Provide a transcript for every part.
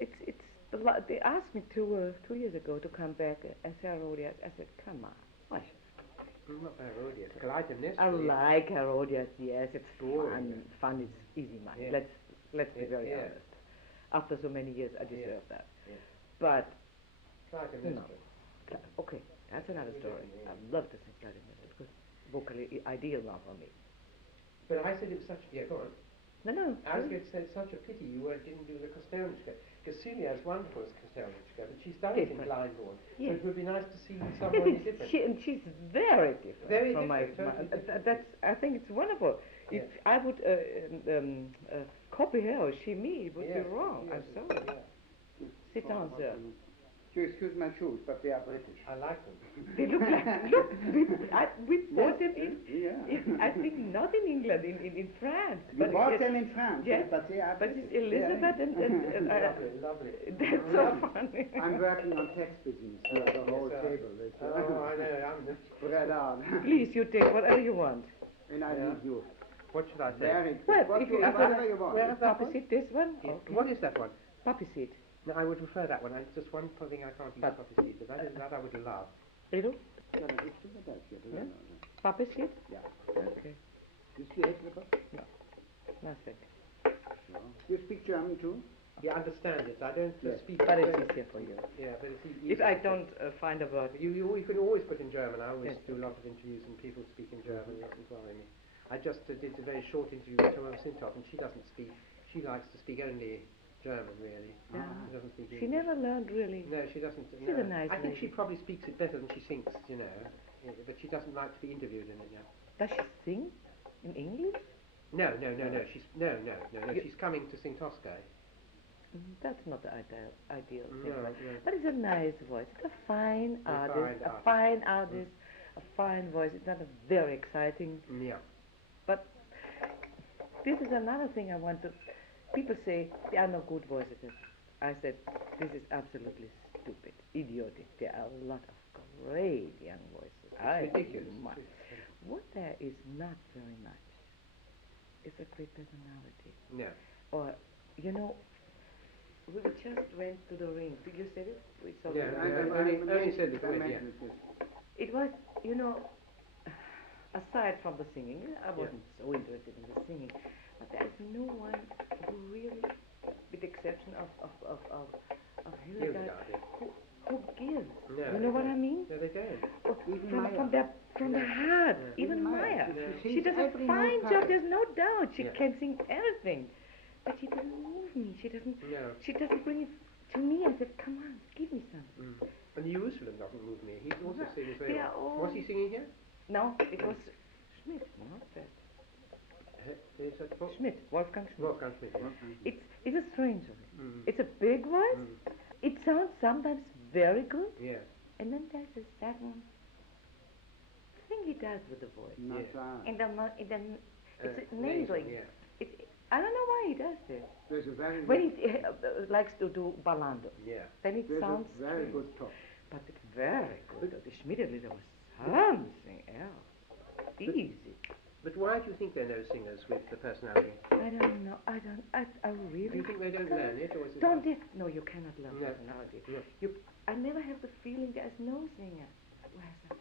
it's they asked me 2 years ago to come back as Herodias. I said, come on, why should Not Herodias. Clytemnestra. I like Herodias, yes, it's Boring, fun. Fun is easy money. Yeah. Let's be very Yeah. honest. After so many years, I deserve that. Yeah. But Clytemnestra. okay, that's another story. Yeah. I love to sing Clytemnestra because vocally ideal now for me. But I said it was such. Yeah, go on. No. I was going to say it's such a pity you didn't do the Kostelnichka. Because Celia is wonderful as Kostelnichka, but she's done it in Glyndebourne. Yes. So it would be nice to see someone different. She's very different Very from different, my. totally different. That's. I think it's wonderful. Yeah. If I would copy her or she me, it would Yes, be wrong. yes, I'm sorry. yeah. Sit down, sir. You excuse my shoes, but they are British. I like them. They look like we bought them in. Yeah. I think not in England, in France. You bought them in France, yes, but they are but British. it's Elizabeth and Lovely. that's so funny. I'm working on text business for the whole table. Oh, I know. I'm Spread out. Please, you take whatever you want. And I need you. What should I say? Very good. Well, Whatever you want. Where is that Puppy one? seat, this one? Yeah. Okay. What is that one? Puppy seat. No, I would prefer that one. Just one thing I can't use puppy seat, but that I would love. Elu? Ja, dat is toch wel uitje. Yeah? Puppy seat? Ja. Okay. You see it, Rico? Nothing. No. You speak German too? Yeah, I understand it. I don't speak. But it's easier for you. Yeah, but it's easier. If I don't find a word. You can always put in German. I always Yes. do a lot of interviews and people speak in German. It doesn't worry me. I just did a very short interview with Thomas Sintop, and she doesn't speak. She likes to speak only German, really. Ah. She doesn't speak English. She never learned really. No, she doesn't. She's a nice I think lady. she probably speaks it better than she thinks, but she doesn't like to be interviewed in it yet. Does she sing in English? No. She's coming to sing Tosca. That's not the ideal thing. No. But it's a nice voice. It's a fine artist, a fine voice. It's not a very exciting. Yeah. But this is another thing I want to. People say there are no good voices. I said this is absolutely stupid, idiotic. There are a lot of great young voices. It's ridiculous. What there is not very much is a great personality. Yeah. Or we just went to the ring. Did you say it? We saw Yeah, the I only said it, yeah. It was, aside from the singing, I wasn't so interested in the singing, but there is no one who really, with the exception of Hildegard, who gives. No, You know what I mean? No, they don't. From the heart. Yeah. Even Maya. She She does a every fine note job. right. There's no doubt. She Yeah. can sing everything, but she doesn't move me. She doesn't. No. She doesn't bring it to me and said, "Come on, give me something." And Jerusalem doesn't move me. He also sings very They are well. all- Was he singing here? No, it was Schmidt, not that. Is that what? Schmidt, Wolfgang Schmidt. Wolfgang Schmidt. Yeah. It's a strange voice. Mm. It's a big voice. It sounds sometimes very good, Yeah. and then there's a certain thing he does with the voice. Nasal. In the it's Nasal, nasally. yeah. I don't know why he does this. There's a very When good, he likes to do ballando, Yeah. then it there's sounds a very strange. good talk. But it's very good. The Schmidt lieder was something else. Easy. But why do you think there are no singers with the personality? I don't know. I really Do you think they don't learn it, or is it? don't it? No, you cannot learn No. personality. No. I never have the feeling there is no singer who has a,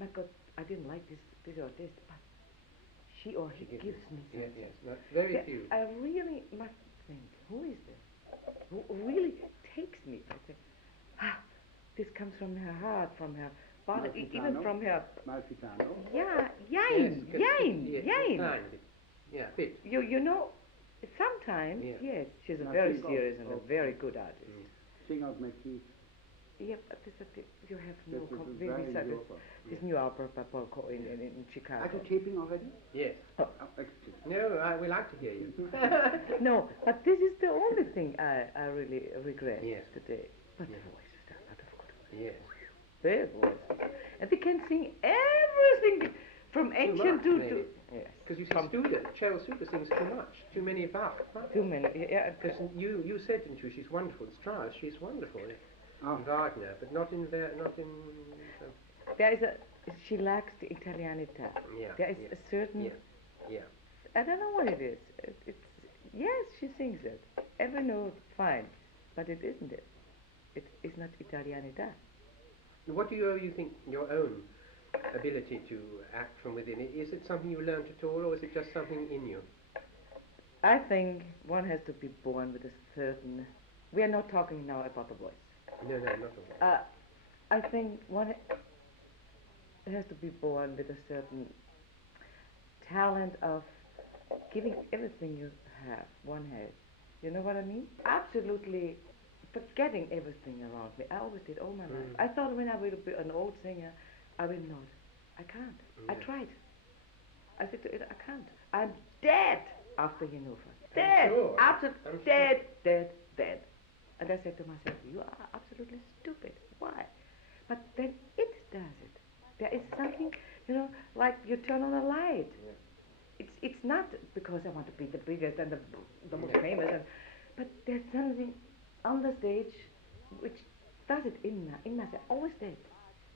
my God, I didn't like this or this, but she or he gives me Yes, something. yes. No, very That few. I really must think, who is this? Who really takes me? I say, this comes from her heart, from her body, even Malfitano. from her. Malfitano. Yeah, Yes, yain. kind. Yeah, bit. You know, sometimes, Yeah. yes, she's a Now very think of- serious and a of- very good artist. Sing out my teeth. Yeah, but you have no This is we very decided beautiful. this new opera by Paul in Chicago. Are you taping already? Yes. Oh, excuse me. No, we like to hear you. No, but this is the only thing I really regret Yes. today. But Yes. the voices are not of good. Yes. Their voices. And they can sing everything from ancient much, to maybe. yes. Because you see, Cheryl Super sings too much, too many Bach. Too many. Yeah, Because you said, didn't you, she's wonderful in Strauss, she's wonderful in Oh. Wagner, but not in. there is she lacks the Italianità. Yeah. There is yeah, a certain Yeah. Yeah. I don't know what it is. It's Yes, she sings it. Every note, fine. But it isn't it. It is not Italianità. What do you think your own ability to act from within? Is it something you learned at all, or is it just something in you? I think one has to be born with a certain. We are not talking now about the voice. No, not at all. I think one has to be born with a certain talent of giving everything you have. One has. You know what I mean? Absolutely forgetting everything around me. I always did all my life. I thought when I will be an old singer, I will not. I can't. I tried. I said to it, I can't. I'm dead after Hannover. Dead. Sure. Absolutely dead, dead, dead. And I said to myself, you are absolutely stupid. Why? But then it does it. There is something, like you turn on a light. It's not because I want to be the biggest and the most famous, but there's something on the stage which does it in myself. Always did.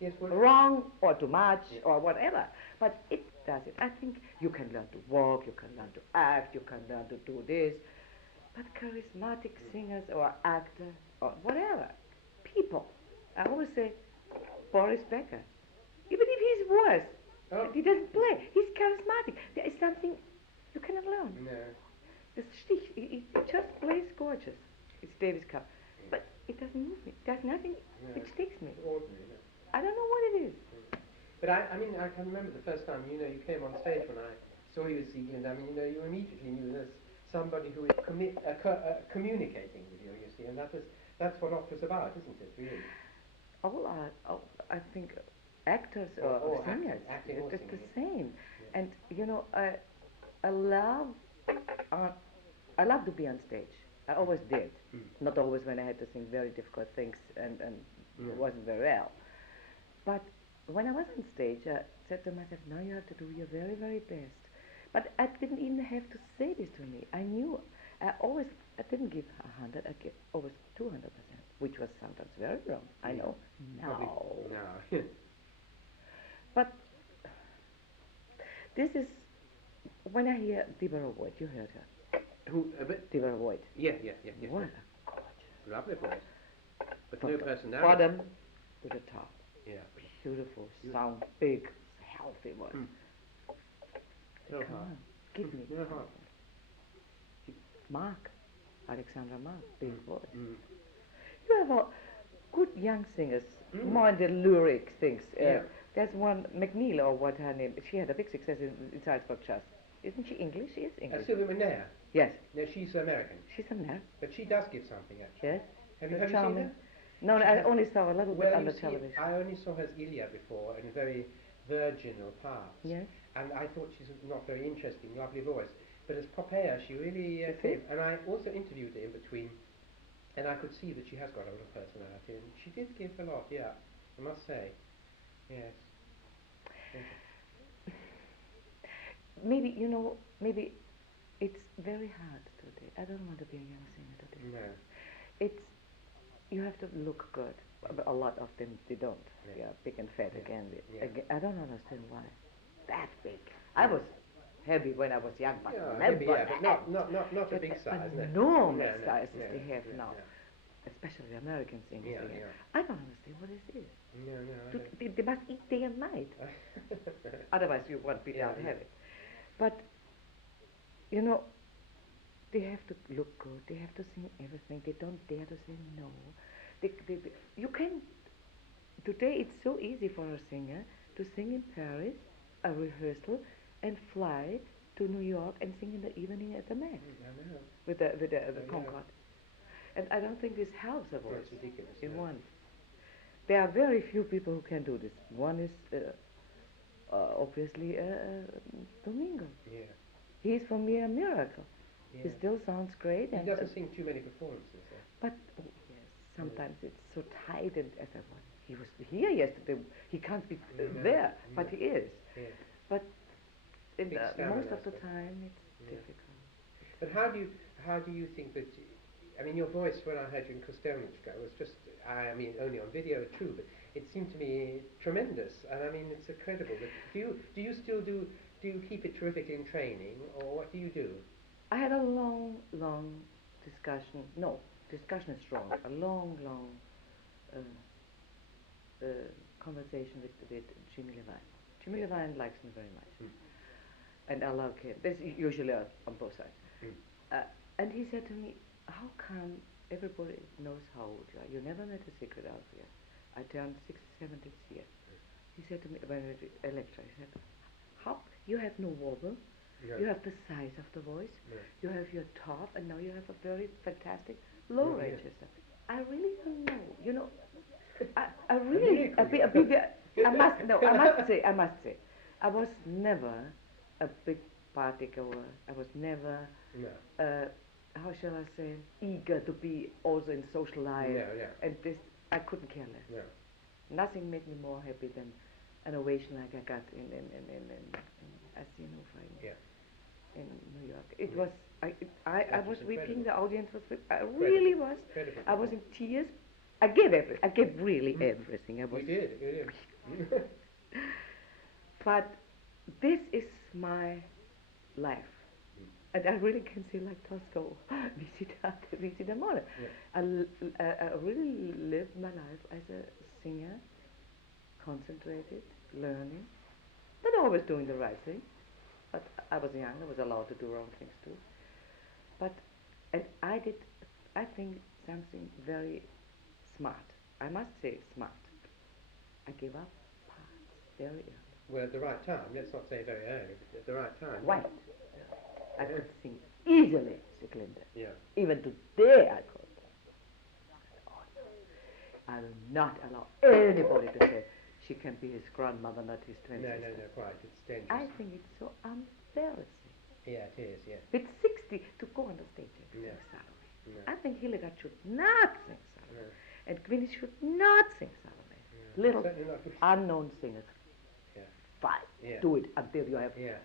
Yes, well, Wrong or too much or whatever, but it does it. I think you can learn to walk, you can learn to act, you can learn to do this, but charismatic singers or actors or whatever, people. I always say Boris Becker, even if he's worse, he doesn't play. He's charismatic. There is something you cannot learn. No. The stich, he just plays gorgeous. It's Davis Cup, but it doesn't move me. There's nothing which takes me. It's ordinary, no? I don't know what it is. But I mean, I can remember the first time, you came on stage when I saw you singing, and I mean, you immediately knew there's somebody who is communicating with you see, and that's what opera's about, isn't it, really? I think actors or singers, acting it's or just the singing. same. And I love to be on stage. I always did. Not always when I had to sing very difficult things and it wasn't very well. But when I was on stage, I said to myself, now you have to do your very, very best. But I didn't even have to say this to me. I knew. I didn't give 100, I gave always 200%, which was sometimes very wrong. I know. No. But this is, when I hear Deborah Voigt, you heard her. Who? Deborah Voigt. Yeah. What a gorgeous. Lovely voice. But From no the personality. bottom to the top. Yeah. Beautiful, sound, big, healthy voice. No Come heart. on, give me. No heart. Mark, Alexandra Mark, big voice. Mm. You have good young singers, more in the lyric things. There's one, McNeil, or what her name, she had a big success in Salzburg Jazz. Isn't she English? She is English. Sylvia McNair? Yes. No, she's American. She's American. But she does give something, actually. Yes. Have you seen her? No, I only saw a little bit on you the see, television. I only saw her as Ilya before in very virginal parts. Yes. And I thought she's not very interesting, lovely voice. But as Popea, she really came. And I also interviewed her in between, and I could see that she has got a lot of personality. And she did give a lot, yeah, I must say. Yes. Maybe it's very hard today. I don't want to be a young singer today. No. You have to look good. A lot of them, they don't. They are big and fat again. I don't understand why. That big. I was heavy when I was young, but heavy, but not a big size. Enormous sizes they have now. Especially the American singers. I don't understand what this is. No. They must eat day and night. Otherwise you won't be that heavy. But, they have to look good. They have to sing everything. They don't dare to say no. You can. Today it's so easy for a singer to sing in Paris, a rehearsal, and fly to New York and sing in the evening at the Met with the Concorde. And I don't think this helps a voice. It's ridiculous. In one. There are very few people who can do this. One is obviously Domingo. Yeah. He's for me a miracle. Yeah. He still sounds great. He doesn't sing too many performances. But yes, sometimes it's so tight and as I was. He was here yesterday. He can't be there, but he is. Yeah. But most of the time it's difficult. But how do you think that? I mean, your voice when I heard you in Kostelnichka was just. I mean, only on video, true, but it seemed to me tremendous. And I mean, it's incredible. But do you still do? Do you keep it terrifically in training, or what do you do? I had a long, long discussion. No, discussion is strong. A long, long uh, uh, conversation with Jimmy Levine. Jimmy Levine likes me very much, and I love him. This is usually on both sides. And he said to me, "How come everybody knows how old you are? You never met a secret out here." I turned 67 this year. He said to me when we did a lecture, he said, "How you have no wobble? Yeah. You have the size of the voice. Yeah. You have your top, and now you have a very fantastic low Yeah. register." I really don't know. You know, I A really, miracle. I must say, I was never a big party goer. I was never, No. how shall I say, eager to be also in social life. Yeah, yeah. And this, I couldn't care less. No. Nothing made me more happy than an ovation like I got in Asienhofer in New York. It Yeah. was, I That was was weeping, incredible. the audience was weeping, I really was. Incredible. I was in tears. I gave really everything. I was, You did. but this is my life. And I really can say like Tolstoy, wie sie da male. I really lived my life as a singer, concentrated, learning, not always doing the right thing. But I was young, I was allowed to do wrong things too. But, and I did, I think, something very smart. I must say smart. I gave up parts very early. Well, at the right time. Let's not say very early, but at the right time. Quite. I could sing easily, Siglinde. Yeah. Even today I could. Oh, no. I will not allow anybody to say she can be his grandmother, not his twin No, sister. quite. It's dangerous. I think it's so embarrassing. Yeah, it is, yeah. With 60 to go on the stage and sing Salome. No. I think Hildegard should not sing Salome. No. And Gwyneth should not sing Salome. No. Little Certainly not. unknown singers. Yeah. Fine. Yeah. Do it until you have Yeah.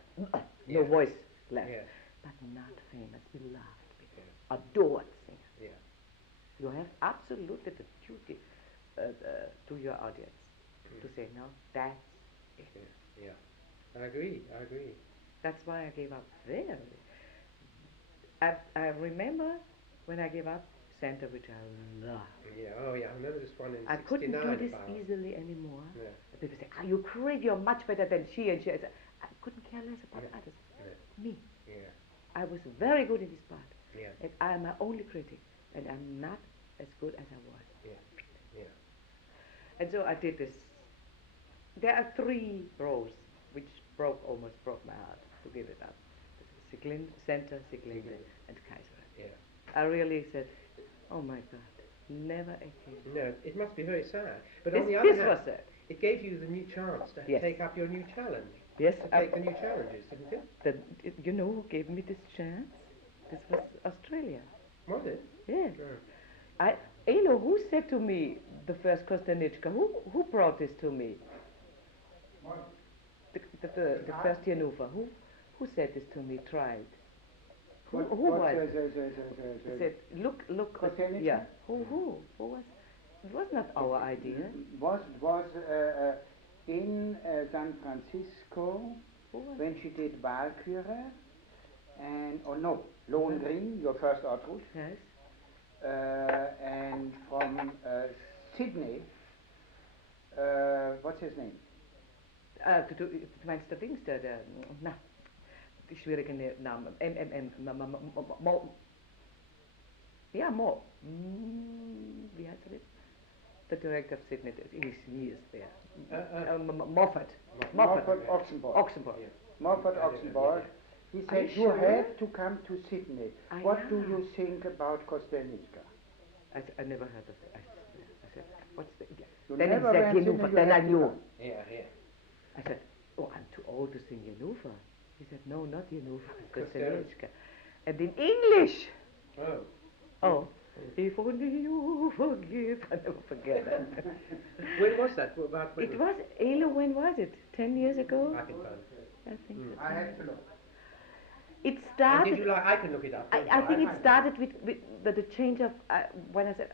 no voice left. Yeah. But not famous, beloved people. Yeah. Adored singers. Yeah. You have absolutely the duty to your audience to say, no, that's it. Yeah. I agree. That's why I gave up very early. I remember when I gave up Santa, which I loved. Yeah, oh yeah, I remember this one in I 69. couldn't do this about. easily anymore. Yeah. People say, "Are you crazy? You're much better than she and she." I said, I couldn't care less about others. Me. Yeah. I was very good in this part. Yeah. And I'm my only critic. And I'm not as good as I was. Yeah. And so I did this. There are 3 rows which almost broke my heart to give it up. Center, Siglinde, and Kaiser. Yeah. I really said, oh my God, never again. No, it must be very sad. But This, on the other this hand, was sad. it gave you the new chance to Yes. take up your new challenge. Yes, To take the new challenges, didn't it? you know who gave me this chance? This was Australia. Was it? Yes. Oh. Elu, who said to me the first Kostanichka? Who brought this to me? The first Januva. Who said this to me? Tried. Who was it? Said, look. Kostanichka? Yeah. Who was? It was not our idea. Was in San Francisco Who was when she did Walküre and Lohengrin, your first output, Yes. and from Sydney, what's his name? Du meinst der Dings, die schwierige Namen. Mo. Ja, Mo. Wie heißt er jetzt? The director of Sydney, he is there. Moffat. Oxenborg. Yeah. Moffat Oxenborg. He Are you said, sure? have to come to Sydney. Ah, What do yeah. you think about Kostanichka? I never heard of it. I said, what's the... Yeah. You Then he never said went in Januva, and you then I had to knew. come. Yeah. I said, oh, I'm too old to sing Januva. He said, no, not Januva, Kostanichka. Kostanichka. And in English, Oh. if only you forgive, I never forget that. When was that? About when? It was, Elu, when was it? 10 years ago? I can find it. I think so. I had to look. It And started... did you like? I can look it up. I think it started with the change of, when I said,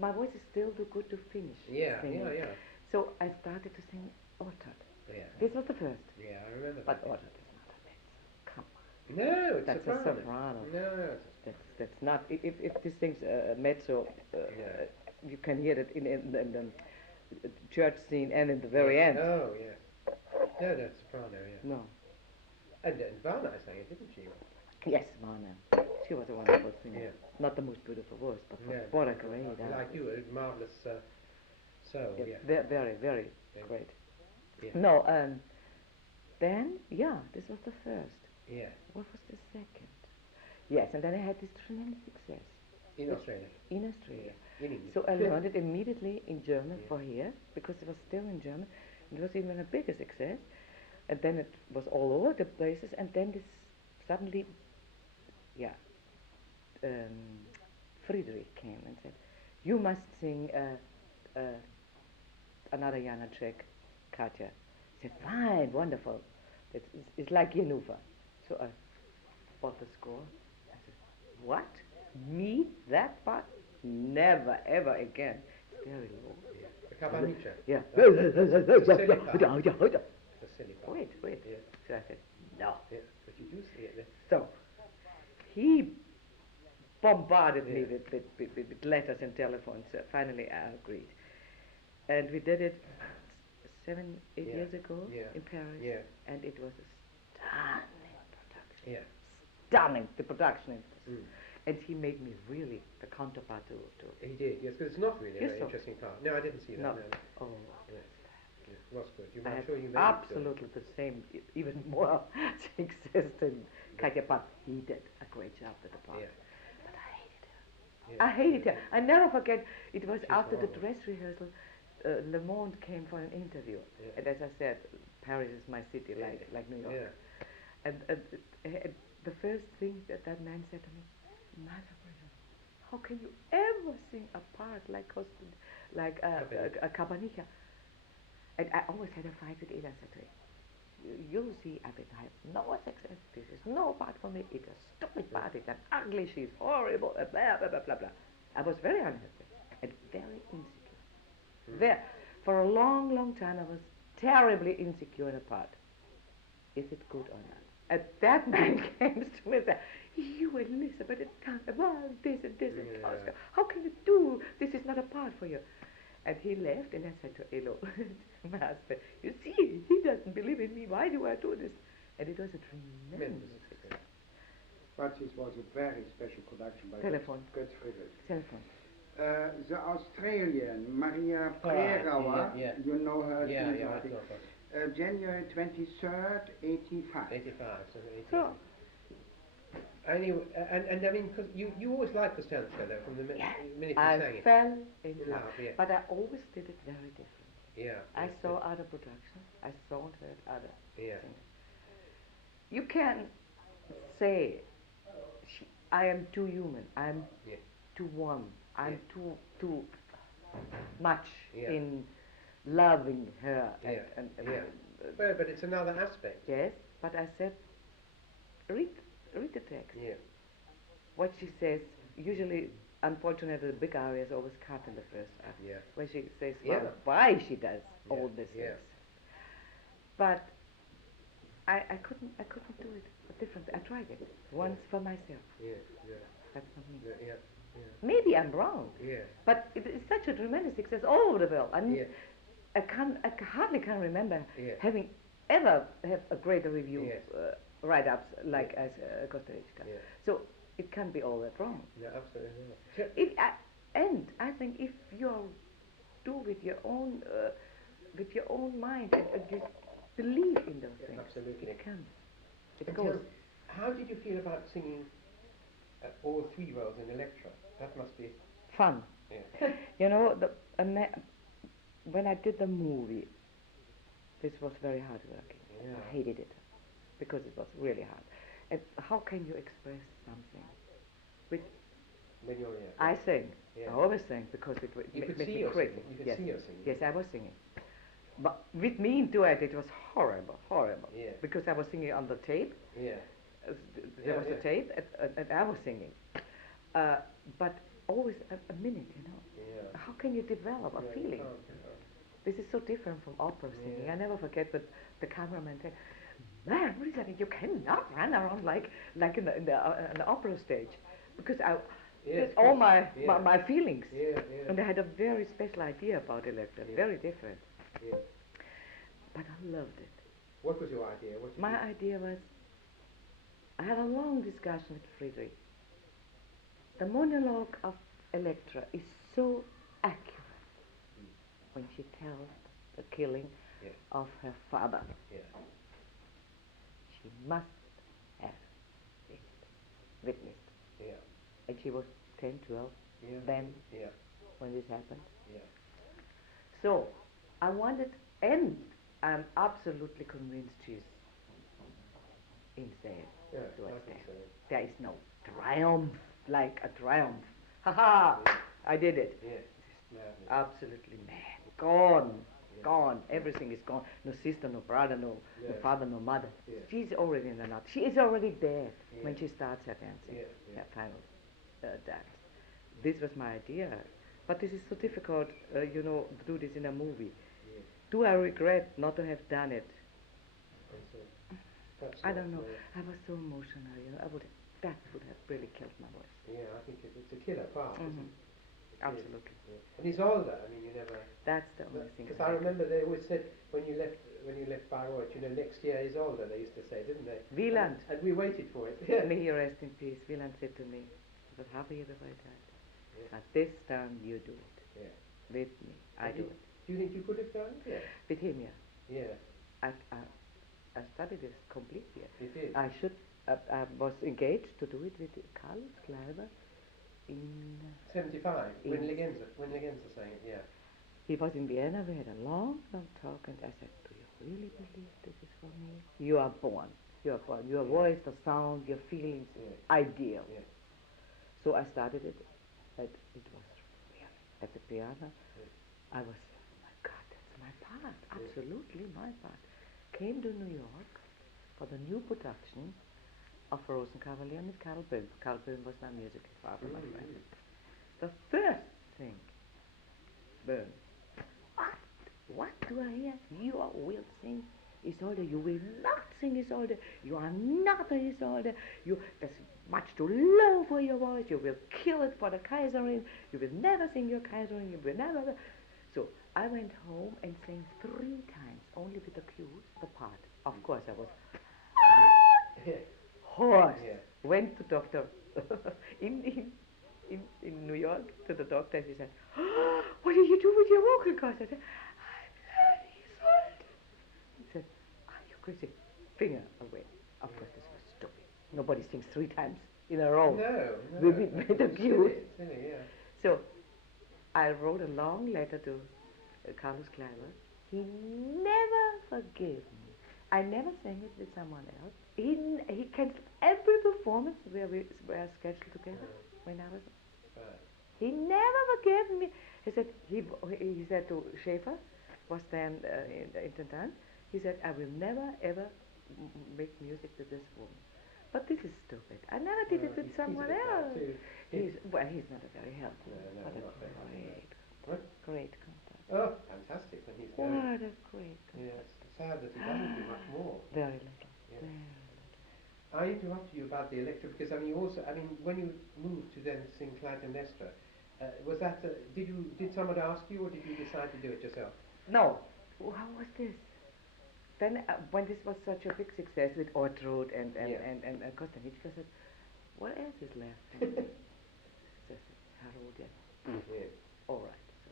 my voice is still too good to finish singing. Yeah. So I started to sing Ortod. Yeah. This was the first. Yeah, I remember But that. Ortod is not a mezzo. Come on. No, it's That's soprano. a soprano. No, That's not. If this thing's mezzo, Yeah. you can hear it in the church scene and in the very yeah. end. Oh, yes. No, that's soprano, yeah. No. And Varna sang it, didn't she? Yes, Mana. She was a wonderful singer. Yeah. Not the most beautiful voice, but No, what a great. like you, a marvelous soul, yeah. Very, very Yeah. great. Yeah. No, then this was the first. Yeah. What was the second? Yes, and then I had this tremendous success In Which- Australia. in Australia. In English. So I learned it immediately in German Yeah. for here because it was still in German. It was even a bigger success, and then it was all over the places. And then this suddenly, Friedrich came and said, "You must sing another Janacek, Katja." I said, "Fine, wonderful. It's like Jenufa." So I bought the score. I said, "What? Me? That part? Never, ever again." It's very low. Yeah. The Cabanica. Yeah. It's a silly part. It's a silly part. Wait. Yeah. So I said, "No." Yeah. But you do see it. So he bombarded me Yeah. with letters and telephones. So finally, I agreed, and we did it 7, 8 Yeah. years ago Yeah. in Paris, Yeah. and it was a stunning production. Yeah. Stunning, the production. Mm. And he made me really the counterpart to He did, yes, because it's not really a Yes, very so- interesting part. No, I didn't see that. No. No. Oh, Yeah. Yeah. It was good. I I'm had sure you made absolutely the same, even more success than Katja, but he did a great job with the part. Yeah. But I hated her. Yeah. I hated her. I never forget, it was She's after the horrible. dress rehearsal, Le Monde came for an interview. Yeah. And as I said, Paris is my city, Yeah. like New York. Yeah. And the first thing that man said to me, "Mother Brigham, how can you ever sing a part like a Cabanica?" And I always had a fight with Eda. I said to her, "You see, I have no success. This is no part for me. It's a stupid part. It's an ugly. She's horrible. Blah, blah, blah, blah, blah." I was very unhappy and very insecure. There, for a long, long time, I was terribly insecure in a part. Is it good or not? And that man came to me and said, "You, Elizabeth, it can't, well, this and this and Yeah. Tosca. How can you do? This is not a part for you." And he left, and I said to Elu, my husband, "You see, he doesn't believe in me. Why do I do this?" And it was a tremendous success. But this was a very special production by Telephone. Kurt Friedrich. Telephone. The Australian Maria Oh, Prerawa, yeah. you know her, Yeah, she's yeah, I I think, thought that. January 23rd, 85. 85, so 80. So, Anyway, and I mean, because you always liked the Stanza, though, from the minute you I sang it. fell in In love. love, yeah. But I always did it very different. Yeah. I yeah, saw other productions. I saw and heard other Yeah. things. You can say, "I am too human. I'm Yeah. too warm. I'm Yeah. too much Yeah. in loving her." Yeah. And Yeah. But it's another aspect. yes, but I said, read the text. Yeah. What she says, usually, unfortunately, the big aria is always cut in the first act, Yeah. where she says Yeah. why she does all Yeah, these yeah. things. But I couldn't do it differently. I tried it once for myself. Yeah. Yeah. That's not me. Yeah. Maybe I'm wrong, Yeah. but it is such a tremendous success all over the world. Yeah. I hardly can remember Yeah. having ever have a greater review Yes. write-ups like Yeah. as Costa Rica. Yeah. So it can't be all that wrong. No, absolutely not. And I think if you do with your own mind and you believe in those Yeah, things, absolutely. it can. It And goes. tell- how did you feel about singing all three roles in Electra? That must be. Fun. Yeah. You know, when I did the movie, this was very hard working. Yeah. I hated it because it was really hard. And how can you express something? With When you're I sing. Yeah. I always sing because it You could makes see me your quick. singing. You could Yes. see your singing. Yes, I was singing. But with me in duet, it was horrible. Yeah. Because I was singing on the tape. Yeah. There Yeah, was yeah. a tape, and I was singing. But always a minute, you know. Yeah. How can you develop a Yeah, you feeling? can't. This is so different from opera singing. Yeah. I never forget that the cameraman said, man, Rysanek, you cannot run around like in the opera stage, because Yes, all yeah. my feelings, Yeah, and yeah. I had a very special idea about Electra, Yeah. very different, Yeah. but I loved it. What was your idea? What did My you... idea was, I had a long discussion with Friedrich. The monologue of Electra is so accurate when she tells the killing Yeah. of her father. Yeah. She must have witnessed. Yeah. And she was 10, 12 Yeah. then Yeah. when this happened. Yeah. So I wanted, and I'm absolutely convinced she's insane. Yeah, So I it's think there. so. There is no triumph like a triumph. Ha ha! Yeah. I did it. Yeah. Madness. Absolutely mad. Gone. Yeah. Gone. Everything is gone. No sister, no brother, no father, no mother. Yeah. She's already in the knot. She is already dead when Yeah. she starts her dancing, Yeah. her final dance. This was my idea. But this is so difficult, to do this in a movie. Yeah. Do I regret not to have done it? And so, perhaps I not, don't know. no. I was so emotional, that would have really killed my voice. Yeah, I think it's a killer part, isn't it? It is. Absolutely. Yeah. And he's older. I mean, you never... That's the only thing. Because I remember they always said when you left Bayreuth, next year he's older. They used to say, didn't they? Wieland. And we waited for it. May he rest in peace. Wieland said to me, he was happy before I died. Yeah. But this time you do it. Yeah. With me. I do it. Do you think you could have done it? Yes. With him, yeah. Yeah. I studied this completely. You did. I was engaged to do it with Karl Kleiber in... 75, when Legenza sang it, yeah. He was in Vienna, we had a long, long talk, and I said, do you really believe this is for me? You are born. You are born. Your voice, the sound, your feelings, ideal. Yeah. So I started it, and it was really, at the piano. I was, oh my God, that's my part, absolutely my part. Came to New York for the new production of Rosenkavalier with Karl Böhm. Karl Böhm was my musical father, my friend. The first thing, Böhm, what do I hear? You will sing Isolde. You will not sing Isolde. You are not a Isolde. That's much too low for your voice. You will kill it for the Kaiserin. You will never sing your Kaiserin. You will never... So I went home and sang 3 times, only with the cues, the part. Of course I was hoarse. Yeah. Went to doctor in New York, to the doctor, and he said, what do you do with your vocal cords? I said, I'm learning Isolde. He said, are you crazy? Finger away. Of course this was stupid. Nobody sings 3 times in a row. No. With the cues. Silly, yeah. So I wrote a long letter to Carlos Kleiber. He never forgave me. I never sang it with someone else. He cancelled every performance where we were scheduled together when I was... He never forgave me. He said, he said to Schaefer, was then intendant, he said, I will never ever make music with this woman. But this is stupid. I never did it with someone else. He's not a very helpful. No, what a not very great composer. Oh, fantastic when he's going. What a great composer. Yes, sad that he doesn't do much more. Very little. Yeah. Very little. I interrupted you about the Electra because when you moved to then sing Clytemnestra, was that did someone ask you or did you decide to do it yourself? No. How was this? Then when this was such a big success with Ortrud and Kostanichka said, what else is left? So I said, Herodias. Yeah. All right. So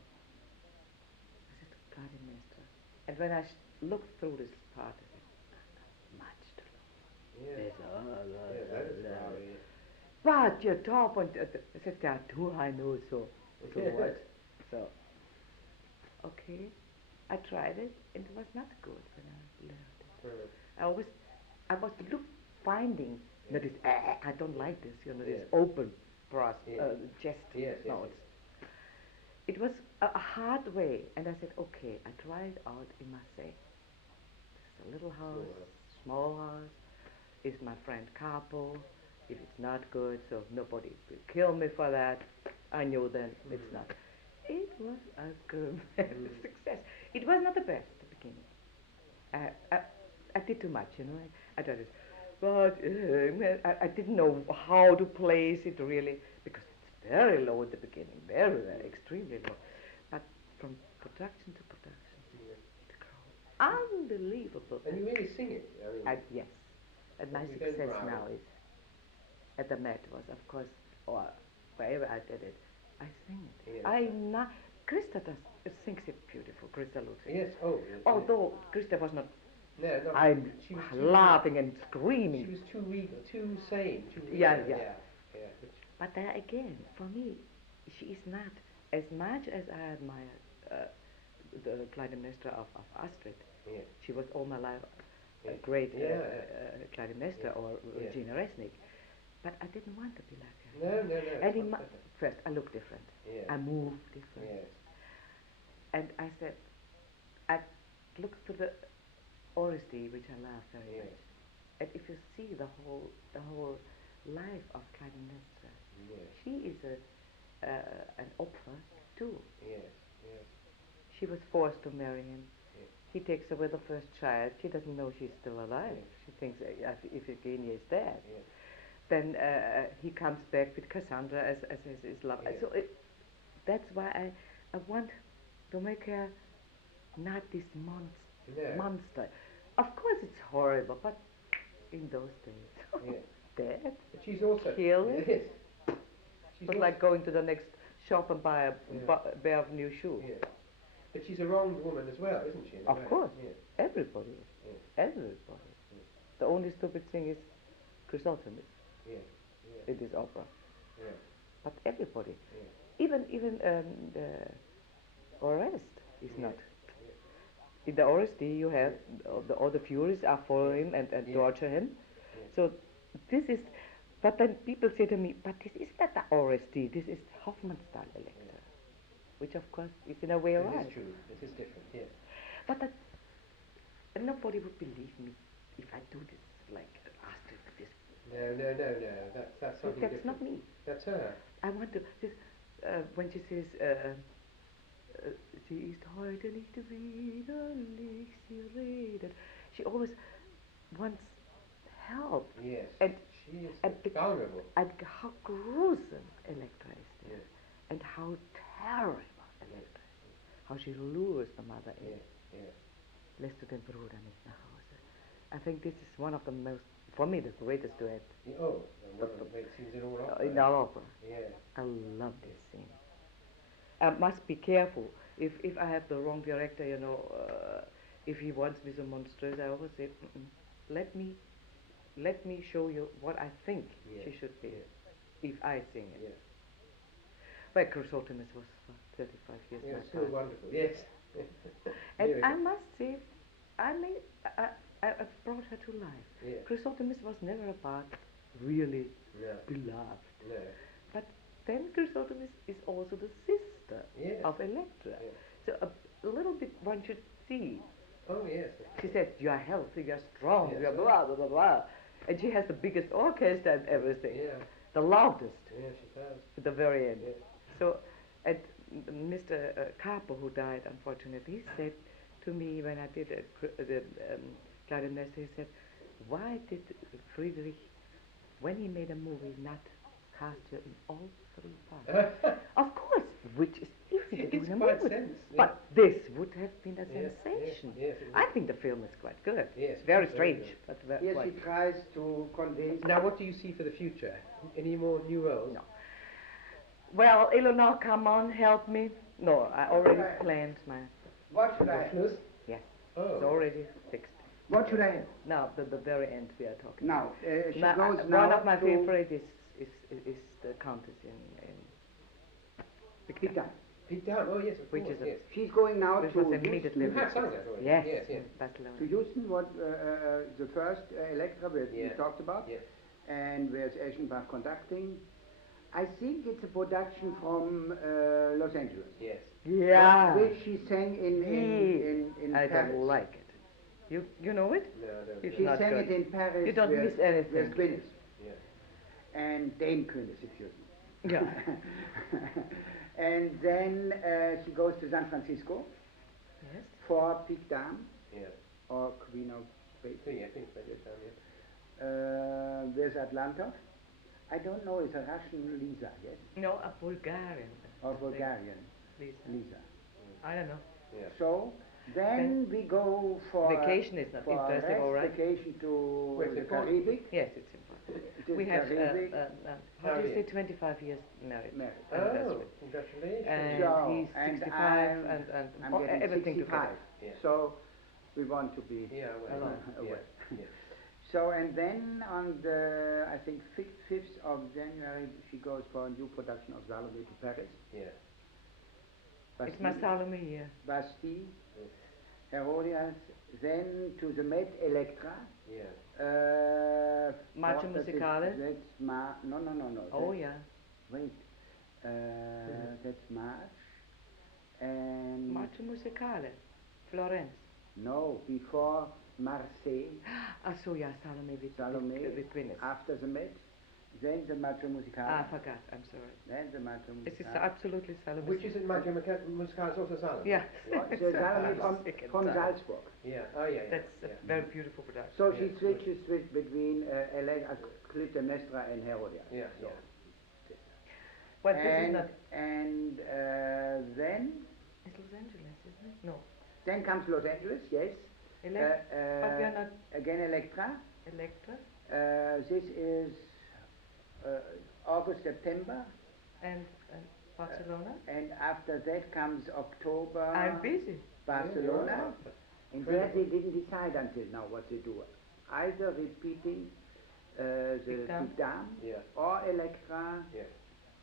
I said, Clytemnestra. And when I looked through this part, I said, much too long. Yeah. But your top and I said, there are 2 high notes, so what? So, okay. I tried it, and it was not good when I learned it. I was finding that I don't like this, this open brass chest notes. It was a hard way, and I said, okay, I tried out in Marseille. It's a little house, small house. It's my friend Capo. If it's not good, so nobody will kill me for that. I knew then it's not. It was a good success. It was not the best at the beginning. I did too much, you know. I did it. But I didn't know how to place it really, because it's very low at the beginning, very, very, extremely low. But from production to production, it grows unbelievable. And you really sing it. I mean, Yes. And my you've done success Bravo. now is, at the Met was, of course, or wherever I did it, I sing it. Yes. Krista sings it beautiful, Krista Ludwig. Yes, oh. Yes, Although Krista was not, no, I'm she was laughing and screaming. She was too regal, too sane. Too Yeah. But But there again, for me, she is not, as much as I admire the Clytemnestra of Astrid. yeah. She was all my life a Yeah. great Clytemnestra Yeah. or Yeah. Regina Resnick. But I didn't want to be like her. No. And first, I look different. Yeah. I move different. Yes. And I said, I looked for the honesty, which I love very much. And if you see the whole life of Clytemnestra, she is an opera too. Yes. She was forced to marry him. Yes. He takes away the first child. She doesn't know she's still alive. Yes. She thinks Iphigenia is dead. Yes. Then he comes back with Cassandra as his lover. Yes. So that's why I want to make her not this monster. Of course it's horrible, but in those days, dead, But she's also killing. Yes. It was like going to the next shop and buy a pair of new shoes. Yes. But she's a wronged woman as well, isn't she? Of course. Yes. Everybody is. Yes. Everybody. Yes. The only stupid thing is Chrysothemis Yes. in this opera. Yeah. But everybody. Yeah. Even the Orest is Yeah. not. In the Orest you have all the Furies are following him and torture him. Yeah. So this is, but then people say to me, but this is not the Orest, this is Hoffmannsthal Electra, which of course is in a way right. It is true, it is different, yes. But nobody would believe me if I do this, like Astrid with this. No, that's something That's different. not me. That's her. I want to, when she says, sie ist heute nicht widerlich, sie redet. She always wants help. Yes. And she is vulnerable. And how gruesome Electra is there. Yes. And how terrible Electra is. How she lures the mother in. Yes. Lässt du den Bruder nicht nach Hause. I think this is one of the most, for me, the greatest duet. Oh, one of the great scenes in all opera. In our opera. Yeah. I love this scene. I must be careful. If I have the wrong director, you know, if he wants me so monstrous, I always say, let me show you what I think she should be, if I sing it. Yeah. Well, Chrysothemis was for 35 years. Yeah, still wonderful. Yes. And I must say, I've brought her to life. Yeah. Chrysothemis was never a part really beloved. No. But then Chrysothemis is also the sister of Electra. Yes. So a little bit one should see. Oh, yes. She said, you are healthy, you are strong, Yes, you are blah, blah, blah, blah. And she has the biggest orchestra and everything. Yeah. The loudest. Yeah, she does. At the very end. Yeah. So, and Mr. Carpo, who died, unfortunately, he said to me when I did the Clytemnestra, he said, why did Friedrich, when he made a movie, not cast you in all three parts? Of course, which is easy to do in a movie. Sense, but this would have been a sensation. Yes, I think the film is quite good. Yes, very very strange, good. but Yes, quite he tries to convince. Now, what do you see for the future? Any more new roles? No. Well, Eleanor, come on, help me. No, I already planned my... What should I have? Yes, Oh. it's already fixed. What should I have? Now, the very end we are talking. Now, she My- goes one now of my to favorite is the Countess in Pita. Pete Down, oh yes, of Which course, is a- yes. She's going now Which to was immediately You have sung that already? Yes, Yes, yes. Barcelona. To Houston, what the first Electra we talked about, Yes. and where's Eschenbach conducting. I think it's a production from Los Angeles. Yes. Yeah. Which she sang in I Paris. don't like it. You know it? No, I don't It's She know. not sang good. it in Paris. You don't with, miss anything. with Gwyneth. Yeah. And Dame König, excuse me. Yeah. And then she goes to San Francisco Yes. for Pique Dame Yeah. or Queen of Space. Pfingstfest, yes, yeah. There's Atlantov. I don't know, it's a Russian Lisa, yes? No, a Bulgarian. Or I think. Bulgarian Lisa. Lisa. I don't know. Yeah. So then we go for Vacation is not for interesting, all right? vacation to Well, it's the important. Caribbean. Yes, it's important. It is We have, Caribbean. how do you say, Harriet. 25 years married. Married. Oh, anniversary. congratulations. And So, he's and 65 and I'm all- getting everything 65. together. Yeah. So we want to be Yeah, well, Alone. away. Yeah. So and then on the I think 5th of January she goes for a new production of Salome to Paris. Yeah. It's my Salome here. Bastille, Yes. Herodias, then to the Met Electra. Yeah. Marcia Musicale? That's no. Oh, that's- yeah. Wait. That's March. And Marcia Musicale. Florence. no, before Marseille, So yeah, Salome Salome, with Gwyneth. after the Met, then the Marcia Musicale. I forgot. I'm sorry. Then the Marcia This is Musicale. absolutely Salome. Which is it, Maggio Musicale is also Salome? Yeah. What? The Salome Second from time. Salzburg. Yeah. Oh, yeah. That's yeah. a very beautiful production. So Yeah, she good. switches between Clytemnestra and Herodias. Yeah. So. Yeah. Well, this is not. And then It's Los Angeles, isn't it? No. then comes Los Angeles, yes. But we are not Again Electra. Electra This is August, September, and Barcelona. and after that comes October. I'm busy. Barcelona. And there they didn't decide until now what they do. Either repeating the Big Dame. Big Dame, Yeah. or Electra, Yeah.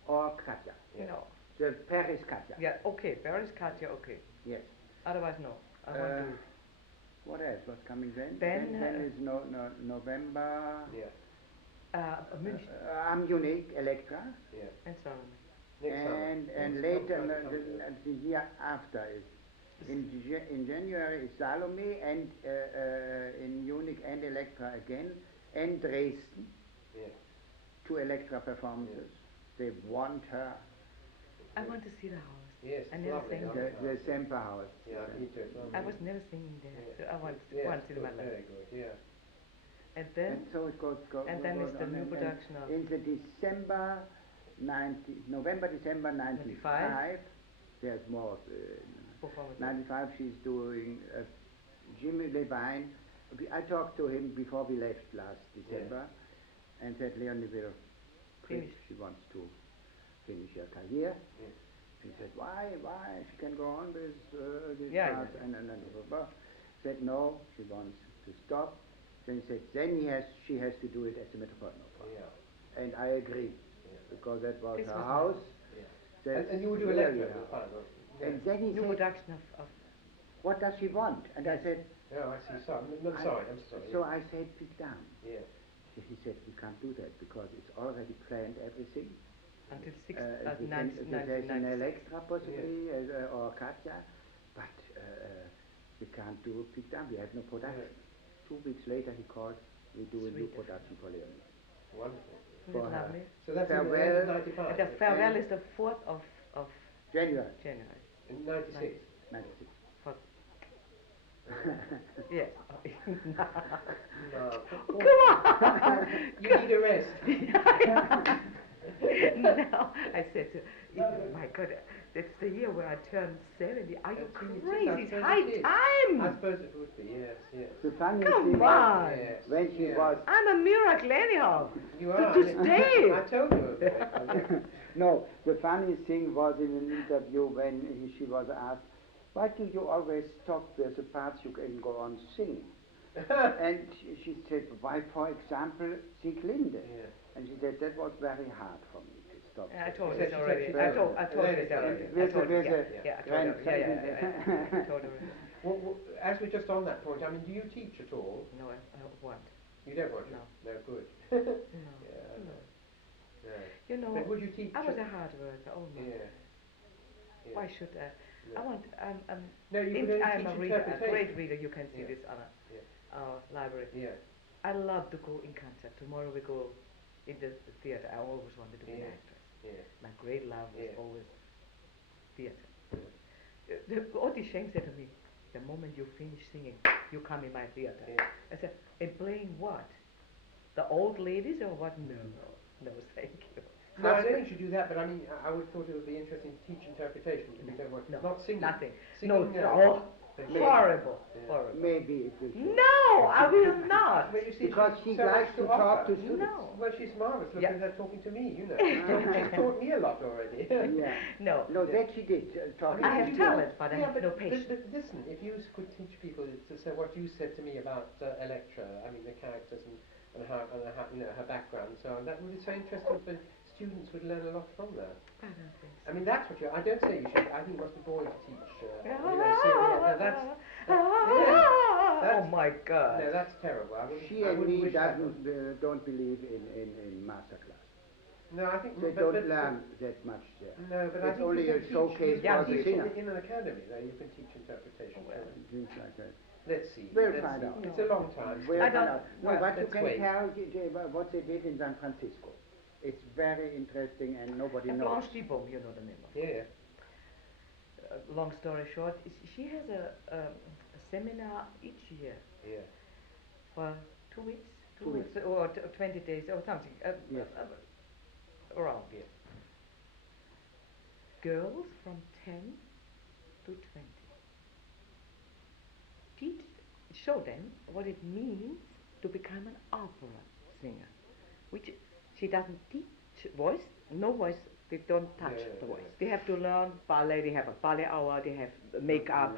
or Katja. Yeah. No. The Paris Katja. Yeah, okay. Paris, Katja, okay. Yes. Otherwise, no. I want to. What else? What's coming then? Then, then is November. Yeah. München Munich, Electra. Yeah. and Salome. Next summer. And Next later, summer. the year after is in January is Salome, and in Munich and Electra again, and Dresden, Yeah. 2 Electra performances. They want her. I want to see the house. Yes, I it's never lovely, sang lovely. there. The Semper House. Yeah, me too. It's lovely. I was never singing there, Yeah. so I want Yes, once in my good, life. very good, yeah. And then, And so it goes and then goes it's the on, new and production of in the November, December 95, there's more. performance. 95 she's doing Jimmy Levine. I talked to him before we left last December and said Leonie will quit. Finish. She wants to finish her career. Yeah. He said, why? She can go on with this Yeah, part. yeah. And blah, blah, blah. Said no, she wants to stop. Then he said, she has to do it at the Metropolitan Opera. Yeah. And I agree, Yeah. because that was This her was house. Yeah. That's And you would do really Electra her at the house. time, right? Yeah. And then he New said, production of what does she want? And I said, Oh, I see. Sorry. I'm sorry. so yeah. I said, pick down. Yeah. He said, we can't do that because it's already planned, everything. until There's an 1996. Electra possibly, or Katja, but we can't do a pick down. We have no production. 2 weeks later he called, we do a new Sweet. production for Leonie. Wonderful. Isn't For it her. lovely? So that's in the Farewell. end of 95. And the farewell is the 4th of January January. In 96. 96. For, yes. No. Come on! You need a rest. No, I said, my God, that's the year where I turned 70. Are you That's crazy? it, It's that's high it. I time! suppose it would be, yes. The funniest Come thing was, on! Yes. when she yes. was, I'm a miracle anyhow. You To are. stay. I told you. Okay. no, the funniest thing was in an interview when she was asked, why do you always stop with the parts you can go on singing? And she said, why, for example, Sieglinde? Yeah. And she said, that was very hard for me to stop. I told She this said- already. she I said- told this Yeah. already. With I told the- it, with yeah, the yeah, I told it. Yeah. I told her. Well, as we're just on that point, I mean, do you teach at all? No, I want. You don't want to? No. No, good. No. Yeah, No. no. You know, But would you teach? I was a hard worker. Oh no. Yeah. Yeah. Why should I? No. I want. No, you could only I'm teach a reader, a interpretation. great reader. You can see Yeah. this on Yeah. our library. Yeah. I love to go in concert. Tomorrow we go in the theater. I always wanted to be an Yeah. actress. Yeah. My great love was Yeah. always theater. Yeah. Otti Schenk said to me, the moment you finish singing, you come in my theater. Yeah. I said, and playing what? The old ladies or what? No, thank you. No, I don't think you should do that, but I mean, I would thought it would be interesting to teach interpretation if you don't want, not singing. Nothing. Singing, Horrible. Yeah. Horrible. Maybe it will. No, I will not. Well, you see, Because she likes to talk to students. No. Well, she's marvelous. Look Yeah. at her talking to me, you know. She's taught me a lot already. Yeah. No. No, that she did. Talking I to have students. talent, but I have no but patience. listen, if you could teach people to say what you said to me about Electra, I mean the characters and how you know her background and so on, that would be so interesting for students would learn a lot from that. I don't think so. I mean that's what I don't say you should. I think it must be boring to teach. You know, singing. Oh my God. No, that's terrible. She and me don't believe in masterclass. No, I think they don't learn that much there. No, but it's I think only a showcase for the singer. In an academy, though, you can teach interpretation. Things like that. Let's see. We'll find out. It's a long time. We'll find out. No, but you let's can wait. tell what they did in San Francisco. It's very interesting and nobody knows. Blanche Dibon, you know the name of. Yeah. Long story short, she has a seminar each year. Yeah. For 2 weeks? 2 weeks. Or 20 days or something. Yes. Around. Yeah. Girls from 10 to 20. Show them what it means to become an opera singer. Which she doesn't teach voice, no voice, they don't touch the voice. They have to learn ballet, they have a ballet hour, they have makeup,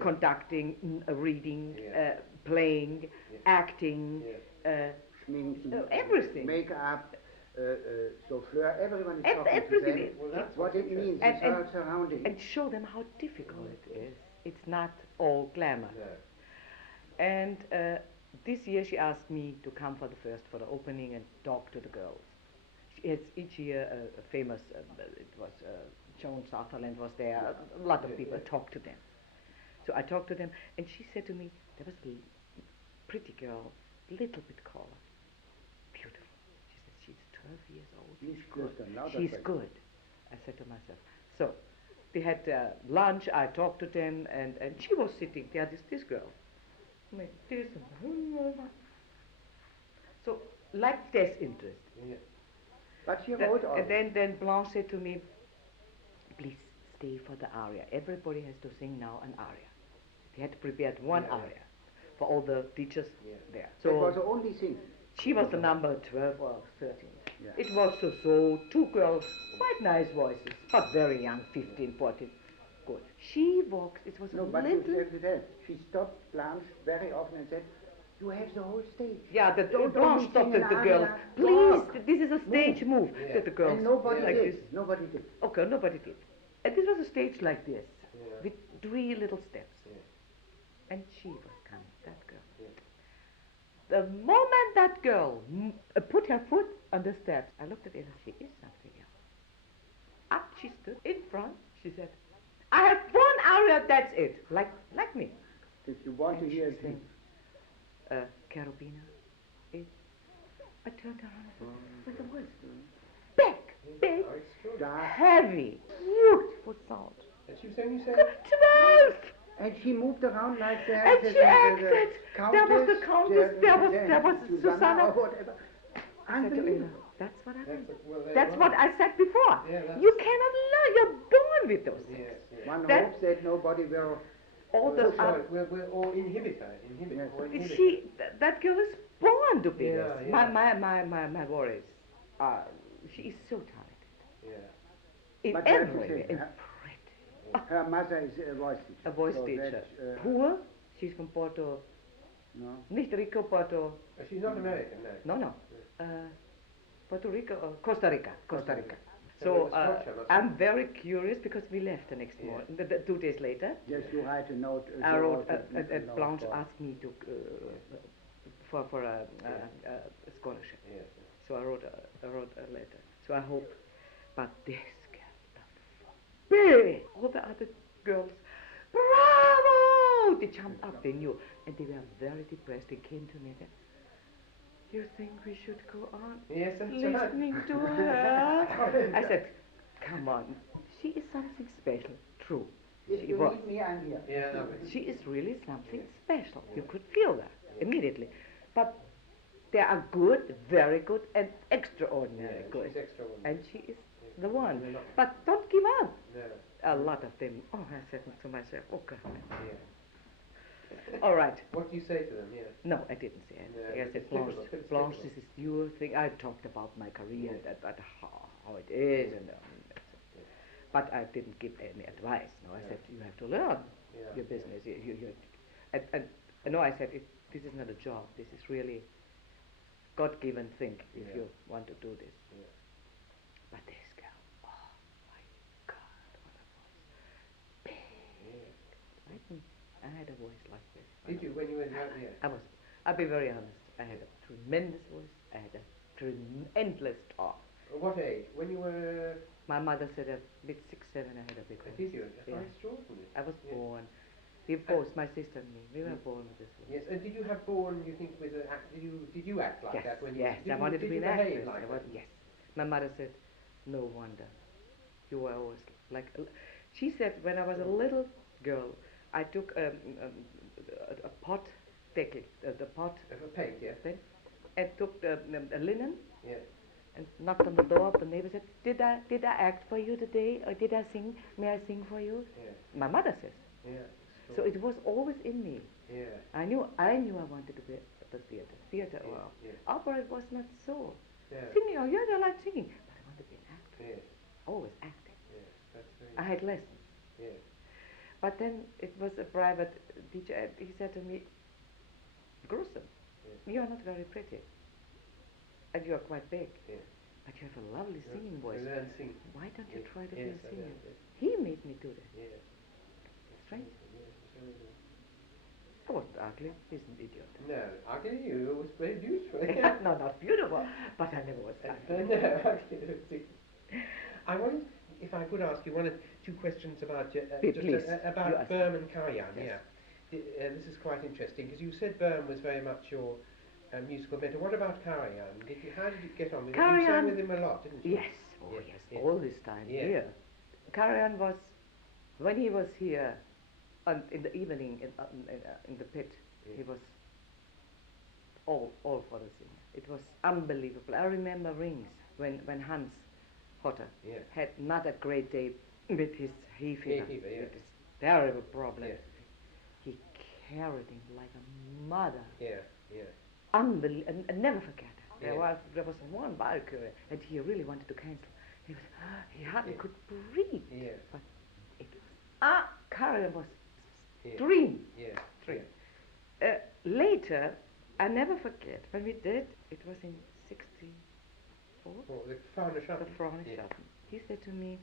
conducting, reading, playing, acting, everything. Makeup, souffleur, everyone is talking everything. to them. Well, what it means, the surrounding. And show them how difficult it is. It's not all glamour. No. And this year she asked me to come for the opening and talk to the girls. She has each year a famous, it was Joan Sutherland was there, a lot of people talk to them. So I talked to them and she said to me, there was a pretty girl, little bit taller, beautiful. She said, she's 12 years old, she's good. I said to myself, so they had lunch, I talked to them and she was sitting there, this girl. Like this and so like this interest. Yeah. But she wrote all. And then Blanche said to me, please stay for the aria. Everybody has to sing now an aria. They had prepared one aria for all the teachers there. So it was the only thing. She was the number 12 or 13. Yeah. It was so two girls, quite nice voices, but very young, 15, 14. Good. She walks, it was no, a but little... she stopped Blanche very often and said, you have the whole stage. Yeah, Don't Blanche stopped at the girls. Please, Walk. this is a stage move. Yeah. Said the girls. And nobody like did. this. Nobody did. Okay, nobody did. And this was a stage like this, with 3 little steps. Yeah. And she was coming, that girl. Yeah. The moment that girl put her foot on the steps, I looked at her and she is something else. Up she stood in front, she said, I have one aria, that's it. Like me. If you want And to hear she it, sang, Carabina. I turned around and said, with the voice. Big, Oh, it's true. heavy, beautiful sound. And she was only saying 12! and she moved around like that. And she acted. There was the countess, there was Susanna. Or whatever. I said to Unbelievable. her, that's what I mean. there That's you what are. I said before. Yeah, You cannot learn, you're born with those things. Yes, yes. One That- hopes that nobody will. All Well, the that's right. We're all inhibit her. Yes. Or inhibit that girl is born to be Yeah, this. yeah. My worries. She is so talented. Yeah. In But you have to every say, way, in her- pretty. Her mother is a voice teacher. A voice so teacher. that's, Poor, she's from Porto, No. nicht Rico, Porto, She's not American, no. no. Puerto Rico, Costa Rica. Costa Rica. So So it's culture, I'm very curious because we left the next morning, 2 days later. Just you write a note. I wrote, a note Blanche for- asked me to for a scholarship. Yes. So I wrote a letter. So I hope, but this girl, big. All the other girls, bravo! They jumped up. They knew, and they were very depressed. They came to me and said, "You think we should go on Yes, that's listening right. to her?" I said, "Come on, she is something special, true, If you need me, I'm here. Yeah, no, She is really something Yeah. special. You Yeah. could feel that Yeah. immediately. But there are good, very good, and extraordinary good. She's extraordinary. And she is Yeah. the one. They're not- But don't give up. No. A lot of them. Oh, I said to myself, oh God. Yeah. All right. What do you say to them? Yeah. No, I didn't say anything. No, I but said, it's Blanche, difficult, it's Blanche, difficult. this is your thing. I talked about my career Yeah. and how it is. And Yeah. but I didn't give any advice. No, I Yeah. said, you have to learn Yeah. your business. And no, I said, this is not a job. This is really God-given thing if Yeah. you want to do this. Yeah. But this girl, oh my God, what a voice. Big. Yeah. Like me. I had a voice like this. Did you when you were young? Yeah. I'll be very honest. I had a tremendous voice. I had a endless talk. At what age? When you were? My mother said at mid 6, 7 I had a big voice. Did you? Yeah. How extraordinary. I was Yeah. born. We both, my sister and me, we were born with this voice. Yes, and did you have born? You think with did you act like Yes, that when yes, you? I wanted to be an behave actress. like that? Yes. My mother said, no wonder. You were always like. She said when I was a little girl, I took a pot, the pot Of a peg, yeah. thing, and took a linen Yeah. and knocked on the door. The neighbor said, did I act for you today, or did I sing? May I sing for you? Yeah. My mother says. Yeah. So it was always in me. Yeah. I knew I wanted to be at the theater. Yeah, Or yeah. opera. It was not so. Yeah. Singing, oh yeah, I like singing, but I want to be an actor. Yeah. Always acting. Yeah. That's very. I had lessons. Yeah. But then it was a private teacher, and he said to me, Grossman, Yeah. you are not very pretty, and you are quite big, Yeah. but you have a lovely Yeah. singing voice. Learn sing. Why don't you Yeah. try to be Yes, a I singer? know, yes. He made me do that. Yeah. Strange. Yeah. It's very good. I wasn't ugly. He's an idiot. No, ugly. You was very beautiful. No, not beautiful, but I never was ugly. No, ugly. I wanted, if I could ask you one or two questions about Please, about you ask Böhm and Karajan. Yes. Yeah, this is quite interesting because you said Böhm was very much your musical mentor. What about Karajan? How did you get on with him? You sang with him a lot, didn't you? Yes, oh Yes, yes, yes. all this time Yeah. here. Karajan was, when he was here, in the evening in the pit, Yeah. he was all for the singing. It was unbelievable. I remember Rings when Hans Potter Yeah. had not a great day with his hay fever, fever, yeah. with this terrible problem. Yes. He carried him like a mother. Yeah. Yeah. Unbelievable, and never forget it. There Yeah. was one Valkyrie, and he really wanted to cancel. He hardly could breathe. Yeah. But it was Karajan was Yeah. dream. Yeah. Dream. Later, I never forget when we did. It was in '64. Well, the Frauener The Schaffen. Frauener Yeah. Schaffen. He said to me,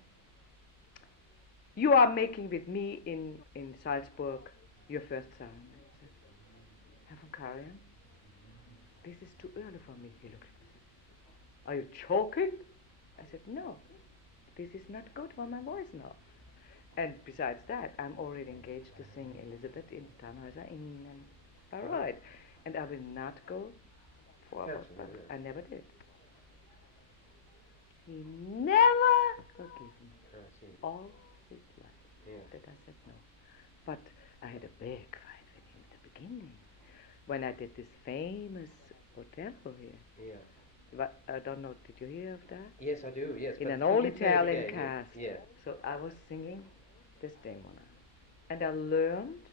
"You are making with me in Salzburg your first song." I said, "Herr von Karajan, this is too early for me." He looked at me. "Are you joking?" I said, "No, this is not good for my voice now. And besides that, I'm already engaged to sing Elizabeth in Tannhäuser in Bayreuth, and I will not go for Cancel, yeah. I never did. He never forgave me I see. all his life Yeah. that I said no. But I had a big fight with him at the beginning when I did this famous hotel here. Yeah. But I don't know, did you hear of that? Yes, I do. Yes. In but an could old you play it Italian again? cast. Yeah. So I was singing Desdemona. And I learned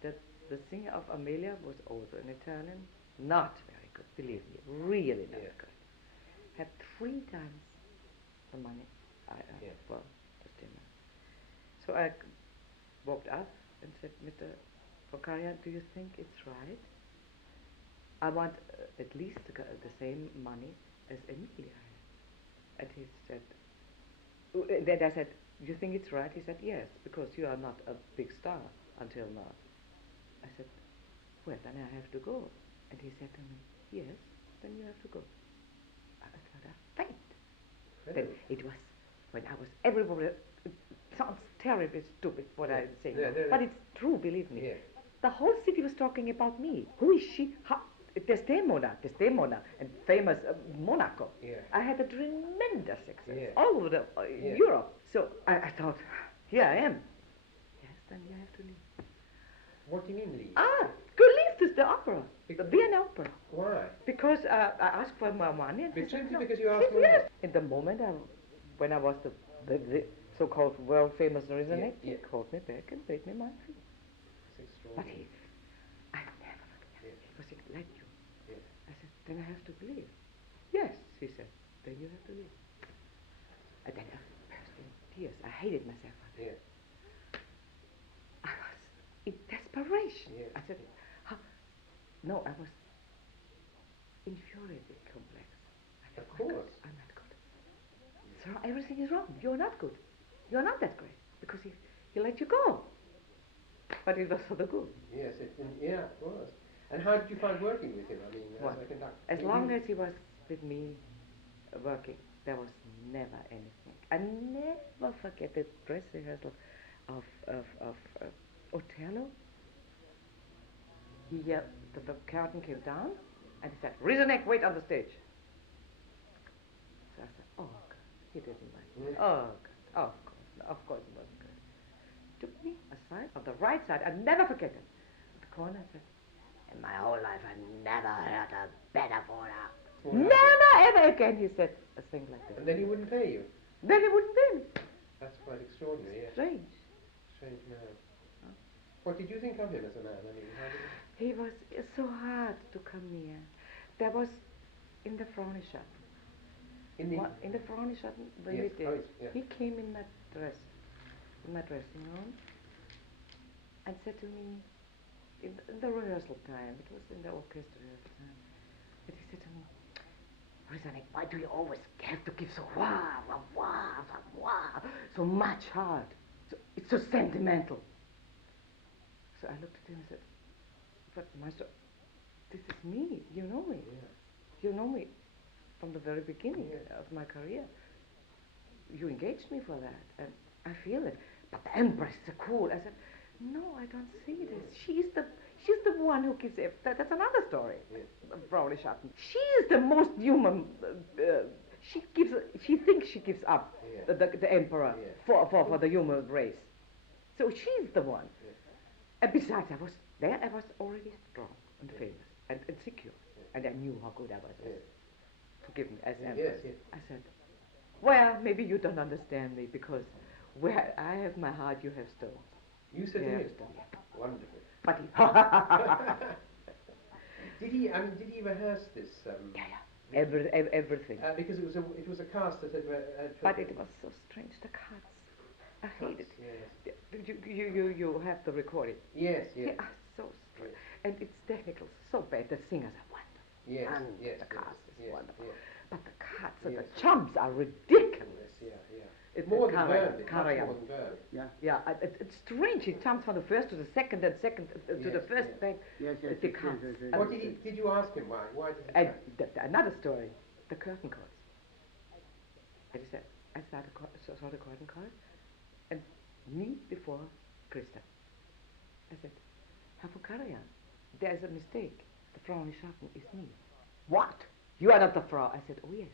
that the singer of Amelia was also an Italian. Not very good, believe me, really not Yeah. good. Had 3 times the money I Yeah. for Desdemona. So I walked up and said, Mr. Fokarian, do you think it's right? I want at least the same money as Emilia had. And he said, then I said, you think it's right? He said, yes, because you are not a big star until now. I said, well, then I have to go. And he said to me, yes, then you have to go. I thought I faint. Then it was, when I was, everybody, it sounds terribly stupid what I'm saying, but it's true, believe me. Yeah. The whole city was talking about me. Who is she? Desdemona, and famous Monaco. Yeah. I had a tremendous success Yeah. all over Yeah. Europe. So I thought, here I am. Yes, then you have to leave. What do you mean leave? Go leave this, the opera, the Vienna opera. Why? Because I asked for more money. And Simply because you asked for yes. In the moment when I was the so-called world-famous Rysanek, he called me back and paid me my fee. It's But extraordinary. I never forget. Because he let you. Yeah. I said, then I have to leave. Yes, he said, then you have to leave. And then I burst in tears. I hated myself for that. Yeah. I was in desperation. Yeah. I said, no, I was infuriated complex. Of course. I'm not good. So everything is wrong. You're not good. You're not that great. Because he let you go. But it was for the good. Yes, it was. And how did you find working with him? I mean, as a conductor? As long as he was with me working, there was never anything. I never forget the dress rehearsal of Othello. The curtain came down, and he said, Rysanek, wait on the stage. So I said, oh, God, he didn't mind. Oh, God, of course it wasn't good. He took me aside, on the right side, I'll never forget it. At the corner, I said, in my whole life, I've never heard a better fallout. Never, ever again, he said a thing like that. And then he wouldn't pay you? Then he wouldn't pay me. That's quite extraordinary, yes. Strange. Strange man. What did you think of him as a man? I mean, how did he was so hard to come near. There was in the Frauenschatten. In the Frauenschatten, when we did, he came in my dressing room, and said to me, in the rehearsal time, it was in the orchestra rehearsal time, and he said to me, Rysanek, why do you always have to give so so much heart? It's so sentimental. So I looked at him and said, but Master, this is me. You know me. Yeah. You know me from the very beginning of my career. You engaged me for that, and I feel it. But the Empress is so cool. I said, no, I don't see this. She's the one who gives it. That's another story. Frauenschatten. She is the most human. She thinks she gives up the Emperor for the human race. So she's the one. And besides, I was already strong and famous and secure. And I knew how good I was. Forgive me, as Empress. I said, well, maybe you don't understand me because where I have my heart, you have stones. You said to him? Wonderful. But did he rehearse this? Everything. Because it was a cast that had but it was so strange, the cuts. I hated it. Yes. You have to record it. Yes. They are so strange. And it's technical, so bad. The singers are wonderful. Yes. The cast is wonderful. Yes. But the cuts and the jumps are ridiculous. It's more than Bern. It's much more than Bern. It's strange. It jumps from the first to the second, and second to the first back. Yes. What did you ask him? Why did he another story, the curtain calls. And he said, I saw the curtain call, and me before Christa. I said, Herr von Karajan, there is a mistake. The Frauenschatten is me. What? You are not the Frau. I said, oh yes,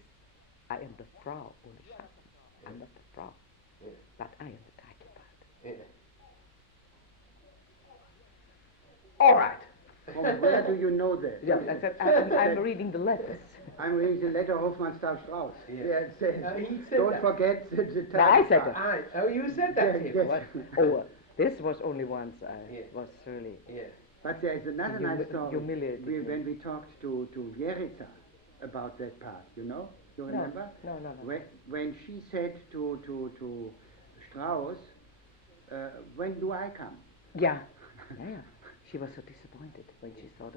I am the Frau ohne Schatten. I'm not the Frau, but I am the title part. All right. From where do you know that? Yeah, I said, I'm reading the letters. I'm reading the letter Hofmannsthal Strauss. It says, he don't forget the title. No, I said that. You said that to him. Oh, this was only once I was really... But there is another nice story. Humiliated when we talked to Vierica about that part, you know? You remember? No. When she said to Strauss, when do I come? Yeah. She was so disappointed when she saw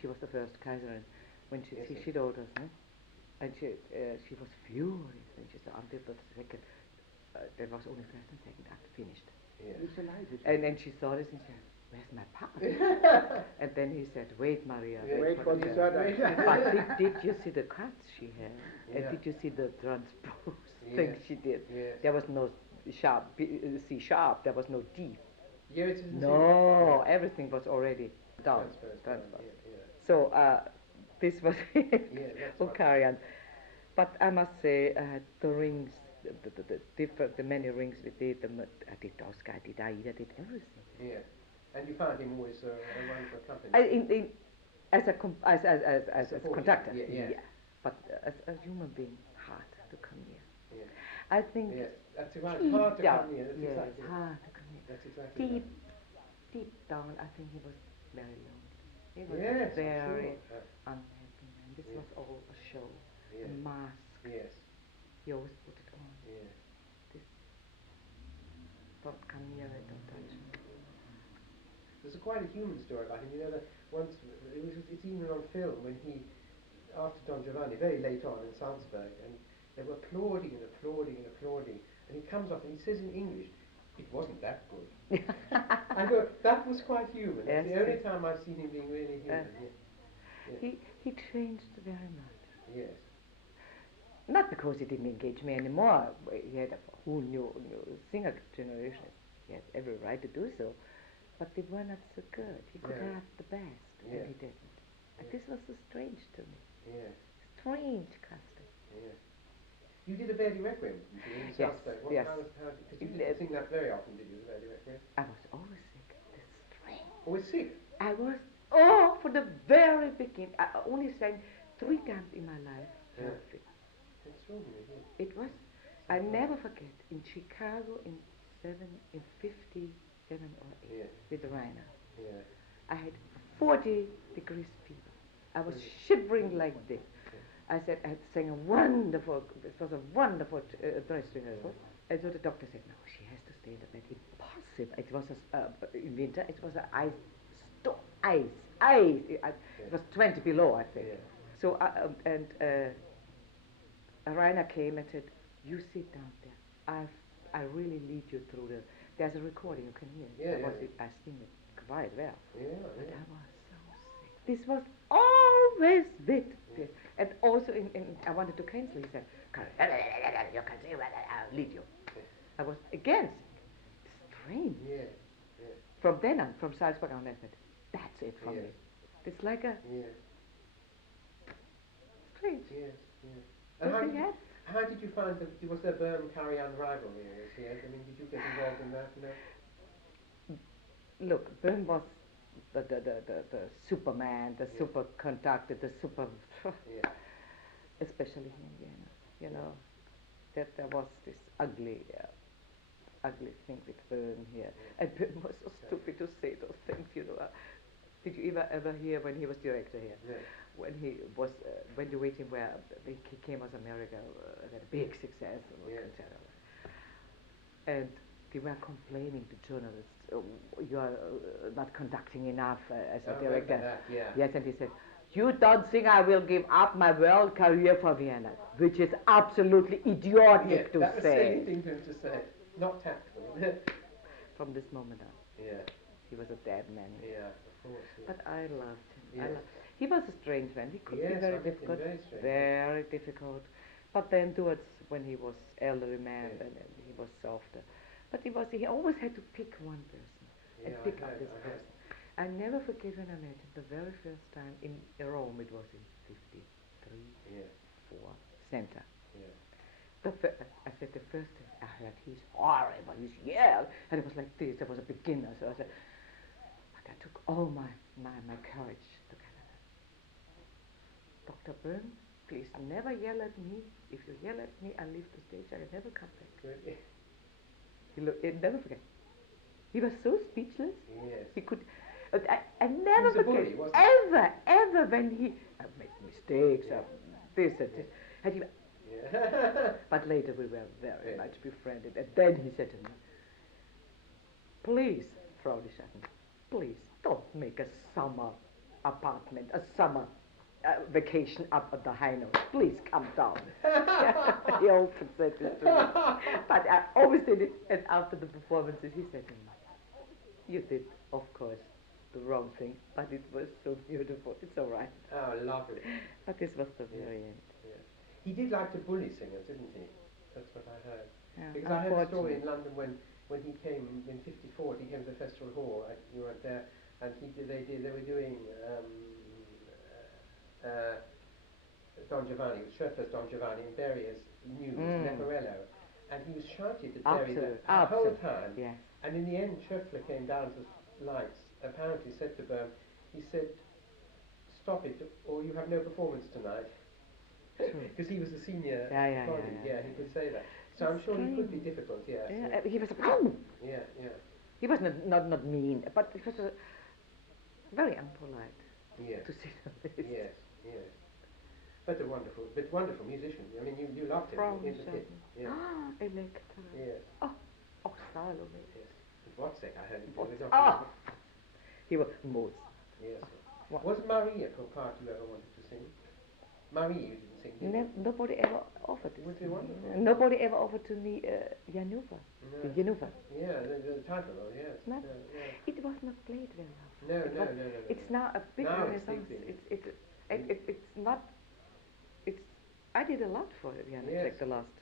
she was the first Kaiserin, when she told us, no? And she was furious when she saw until the second, there was only first and second act finished. And then she saw this and she said, where's my part? And then he said, wait, Maria. Wait for the third act. But did you see the cuts she had? And did you see the transpose things she did? There was no sharp, C sharp, there was no D. No, everything was already down. So this was Hungarian. But I must say, the rings the many rings we did. I did Oscar, I did Aida, I did everything. Yeah. And you found him always a wonderful company. As a conductor, Yeah. but as a human being, hard to come near. Yeah. I think Yes, that's right. Hard to come near. That's yes, exactly. hard to come near. That's exactly. Deep down, I think he was very lonely. He was Yes, a very I'm sure. unhappy man. This Yeah. was all a show, Yeah. a mask. Yes. He always put it on. Yeah. This, don't come near it, don't touch me. There's quite a human story about him. You know that once it's even on film when he, after Don Giovanni, very late on in Salzburg, and they were applauding and applauding and applauding, and he comes off and he says in English, "It wasn't that good." I go, that was quite human. Yes, That's the only time I've seen him being really human. Yeah. He changed very much. Yes. Not because he didn't engage me anymore. He had a whole new singer generation. He had every right to do so. But they were not so good. He could have the best, and he didn't. And this was so strange to me. Yeah. Strange custom. Yeah. You did a Verdi Requiem, didn't you, in Salzburg? Yes. Because you didn't sing that very often, did you, the Verdi Requiem? I was always sick. This is strange. Always sick? I was, for the very beginning. I only sang 3 times in my life. Perfect. Extraordinary, It was, I never forget, in Chicago in 57 or 8 with Rainer. Yeah. I had 40 degrees fever. I was shivering like this. I said I had sang it was a wonderful dress rehearsal. And so the doctor said, no, she has to stay in the bed. Impossible. It was in winter, it was ice. It was 20 below, I think. Yeah. So, Rainer came and said, you sit down there. I really lead you through there's a recording, you can hear it. I sing it quite well. Yeah. But I was so sick. This was always with this. And also, I wanted to cancel. He said, you can sing, I'll lead you. I was again sick. Strange. Yeah. From then on, from Salzburg on, I said, that's it for me. It's like a strange. Yes. And how did you find was there Bern-Karajan rivalry? I mean, did you get involved in that? Look, Bern was the Superman, the super conductor, the super, especially here in Vienna. You know, that there was this ugly thing with Bern here. And Bern was so stupid to say those things, you know. Did you ever hear when he was director here? Yeah. When he was, when you waiting where he came as America, had a big success, and they were complaining to journalists, you are not conducting enough as a director. Yes, and he said, you don't think I will give up my world career for Vienna, which is absolutely idiotic to that was say. silly thing to say, not tactful. From this moment on, he was a dead man. Yeah, of course. Yeah. But I loved him. Yes. He was a strange man. He could be very difficult. Very difficult. But then towards when he was elderly man, then he was softer. But he always had to pick one person and pick up this person. I never forget when I met him the very first time in Rome. It was in 53, 4 center. I said the first time I heard he's horrible, he's yell, and it was like this. I was a beginner, so I said, but I took all my courage together. Dr. Byrne, please never yell at me. If you yell at me, I leave the stage. I will never come back. Really? He never forget. He was so speechless. Yes. He could. I never forget. Ever when he made mistakes, this and this, and he. But later we were very much befriended, and then he said to me, "Please, Frau Rysanek, please don't make a summer apartment, a summer vacation up at the high note. Please come down." He often said this to me. But I always did it, and after the performances he said to me, "You did, of course, the wrong thing, but it was so beautiful. It's all right." Oh, lovely. But this was the very end. Yeah. He did like to bully singers, didn't he? That's what I heard. Yeah, because I heard a story in London when he came in '54. He came to the festival hall. You weren't there, and they were doing Don Giovanni, Schroeder's Don Giovanni, and Berlioz' News, Leporello. and he was shouting to Terry the whole time. Yes. And in the end, Schöffler came down to lights, apparently said to Böhm, he said, stop it, or you have no performance tonight. Because he was the senior colleague, he could say that. So I'm sure he could be difficult, yes. Yeah, he was Yeah. He was not mean, but he was very impolite. Yes. To say the least. Yes. But wonderful musician. I mean, you loved him in the pit. Yeah. Electra. Yes. Oh, Salome. Yes. Wozzeck, I heard. He was most. Yes. Was Marie a part you ever wanted to sing? Marie, you didn't sing, did you? Nobody ever offered to Would sing. be wonderful. Nobody ever offered to me Januva. No. The Januva. Yeah, the title, yes. No. Yeah. It was not played very often. No. It's now a big now renaissance. It's not. It's. I did a lot for Januszek the last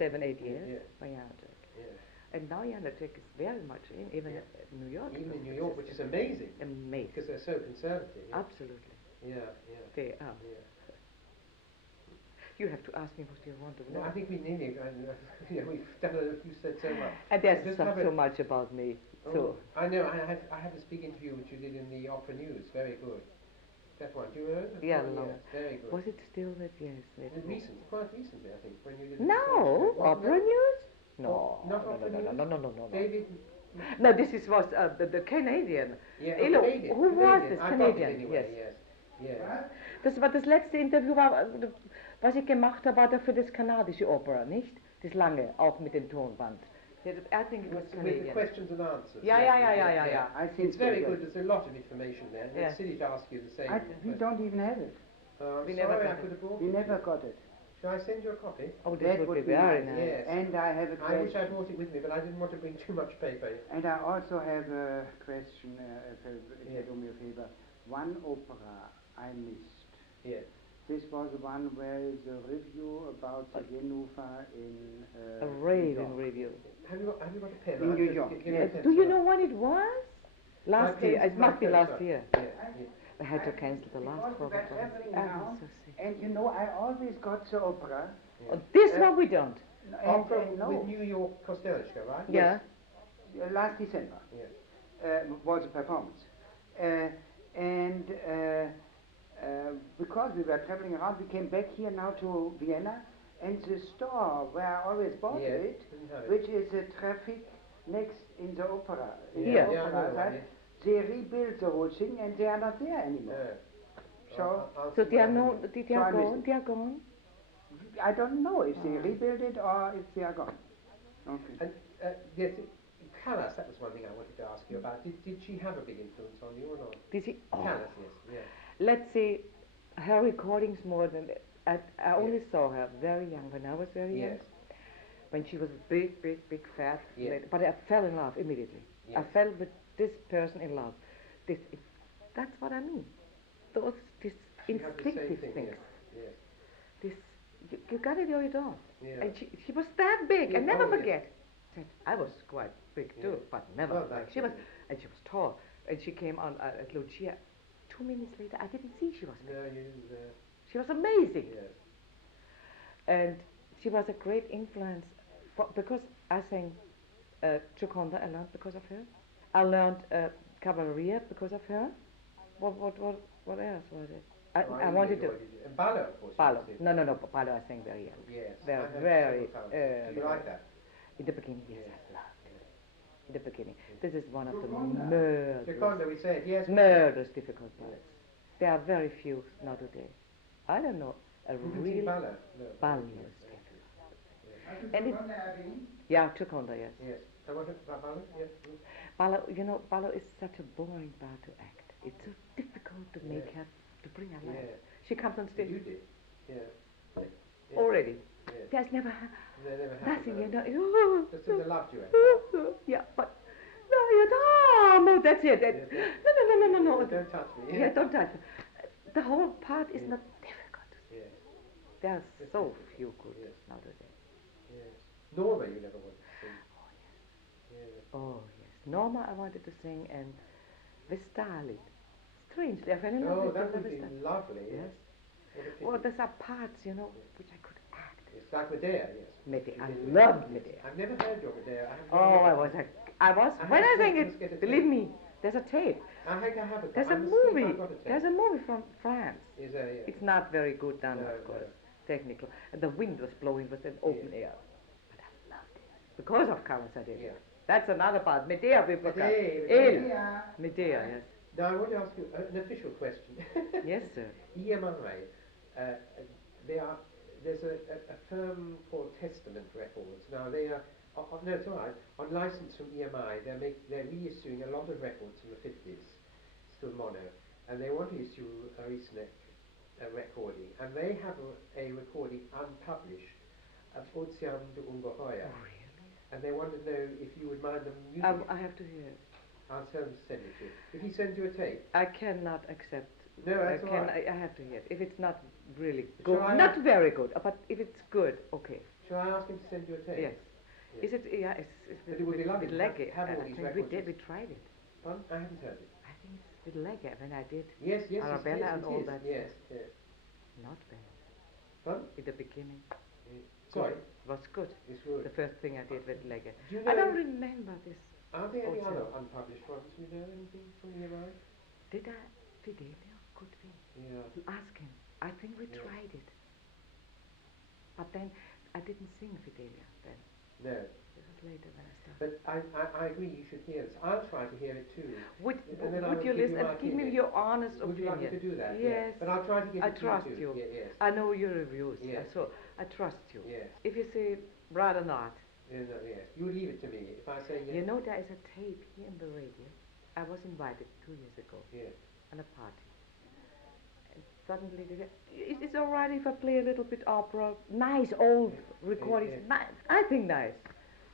7-8 years for Januszek. Yeah. And now Januszek is very much in, even in New York. Even in New York, which is amazing. Amazing. Because they're so conservative. Yeah. Absolutely. Yeah. They are. Yeah. You have to ask me what you want to know. No, I think we nearly, we've done you said so much. And there's so much about me. So I know, I had this big interview which you did in the Opera News, very good. That one, do you remember? Yeah, yes, very good. Was it still with, yes. Quite recently, I think, when you did No, Opera News? No. Not Opera News? No. David... No, this was the Canadian. Yeah, Elu, Canadian. who was this? I Canadian, anyway, yes. Das war das letzte Interview, was ich gemacht habe, war da für das kanadische Opera, nicht? Das lange, auch mit dem Tonband. I think it was Canadian. With the questions and answers. Yeah. I think it's very good. There's a lot of information there. Yeah. It's silly to ask you the same. We don't even have it. I'm sorry, I could have brought it. We never got it. Shall I send you a copy? Oh, that would be very nice. Yes. And I have a question. I wish I brought it with me, but I didn't want to bring too much paper. And I also have a question, if you do me a favor. One opera I missed. Yes. This was the one where is a review about the Genufa in a raving review. Have you got a pen? In New York. Yes. Do you know when it was? Last year. It must be last year. Yeah. I had to cancel the last one. And you know, I always got the opera. Oh, this one we don't. Opera with New York Kostelchka, right? Yeah. Last December. Yes. Was a performance. Because we were traveling around, we came back here now to Vienna, and the store where I always bought it, which is a traffic next in the opera. They rebuilt the whole thing, and they are not there anymore. So they are gone. I don't know if they rebuilt it or if they are gone. Okay. And yes, Callas, that was one thing I wanted to ask you about. Did she have a big influence on you or not? Did she? Oh. Callas, yes. Let's say her recordings more than I only saw her very young when I was very young. When she was big, fat. But I fell in love immediately. Yes. I fell with this person in love. That's what I mean. These instinctive things. Yes. You got it or you don't. Yeah. And she was that big. I never forget. I was quite big too, but never. She was tall, and she came on at Lucia. 2 minutes later, I didn't see she was big. No, you didn't. She was amazing. Yes. And she was a great influence because I sang Gioconda. I learned because of her. I learned Cavalleria because of her. What else was it? I wanted to. Ballo, of course. Ballo. No. Ballo I sang very young. Yes. Very. Do you like that? In the beginning, yes, I loved it. In the beginning. This is one of the murderous. Gioconda, we said, yes. Murderous difficult parts. There are very few nowadays. I don't know. A real Ballo. Ballo is difficult. And Gioconda, yes. Yes. And what about Ballo? Yes. Ballo is such a boring part to act. It's so difficult to make her, to bring her life. Yes. She comes on stage. You did. Yeah. Already. Yes. There's never nothing, Just as a love duet. Yeah, but no, that's it. No. Don't touch me. Yeah, don't touch me. The whole part is not difficult. Yes. There are so few good nowadays. Yes. Norma, you never wanted to sing. Oh yes. Norma, I wanted to sing, and Vestali. Strangely, I fell in love with that would be Vestali. lovely. Yes. Well, there's are parts, which I could act. It's like Medea, yes. Medea. I You did loved it. Medea. I've never heard your Medea. Oh, I was. When I sang must get a it, believe tape. me, there's a tape. I think I have it. There's I a must see if movie. I've got a tape. There's a movie from France. Is there? Yeah. It's not very good done, No, of course. no. Technical. And the wind was blowing with an open air. But I loved it. Because of Covent Garden. Yeah. That's another part. Medea we forgot. Medea. Medea, yes. Now I want to ask you an official question. Yes, sir. EMI, there's a firm called Testament Records. Now they are, no, it's all right. On license from EMI, they're reissuing a lot of records from the 50s, still mono, and they want to issue a Rysanek recording, and they have a recording unpublished of Ozean de Ungeheuer. Oh, really? And they want to know if you would mind them using it. I have to hear it. I'll tell him to send it to you. If he sends you a tape. I cannot accept. No, that's all right. I have to hear it. If it's not really Shall good, I not very good, but if it's good, okay. Shall I ask him to send you a tape? Yes. Yes. Is it? Yeah, it's But it would be lovely with to leggy. have all I these think records. we tried it. Pardon? I haven't heard it. I think it's with leggy when I did Yes, yes, Arabella yes, and it all is. that. Yes, yes. Not bad. Pardon? In the beginning. Sorry? It was good. It's good. The first thing I did with leggy. Do you I know, don't remember this. are there any also. other unpublished ones? Do you know anything from EMI? Did I? Fidelia? Could be. Yeah. Ask him. I think we Yeah. tried it. But then I didn't sing Fidelia then. No. This was later when I started. But I agree you should hear this. I'll try to hear it too. Would then I would will you give you listen my and give me opinion. your honest Would you opinion? like me to do that? Yes. Yeah. But I'll try to get I it to trust you. you. Too. Yeah, yes. I know your reviews. Yes. So I trust you. Yes. If you say rather not, Yeah, no, yes. You leave it to me. If I say yes. you know there is a tape here in the radio. I was invited 2 years ago Yes. on a party. And suddenly they said, it's all right if I play a little bit opera. Nice old recordings. yes. Nice. I think nice.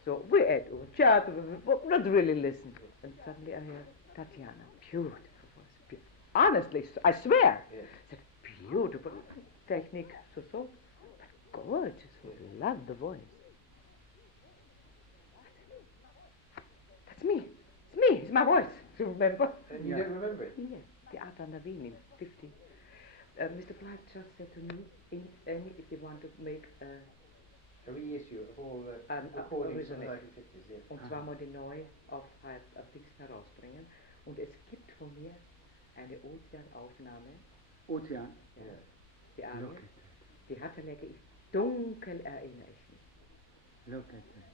So we ate, we chatted, but not really listen. And suddenly I hear Tatiana, beautiful voice. Honestly, I swear. Yes. Said, beautiful technique, so, but gorgeous. Love the voice. That's me. It's me. It's my voice. Do you remember? And you don't remember it? Yes. The Art on the Wien in 50. Mr. Blyth just said to me, if you want to make A reissue of all the recordings from the 1950s, yes. und zwar mal die neu auf Dings herausbringen. Und es gibt von mir eine Ozeanaufnahme. Ozean. Yeah. Die Arie. Die hatte lege ich dunkel erinnere ich mich. Look at that.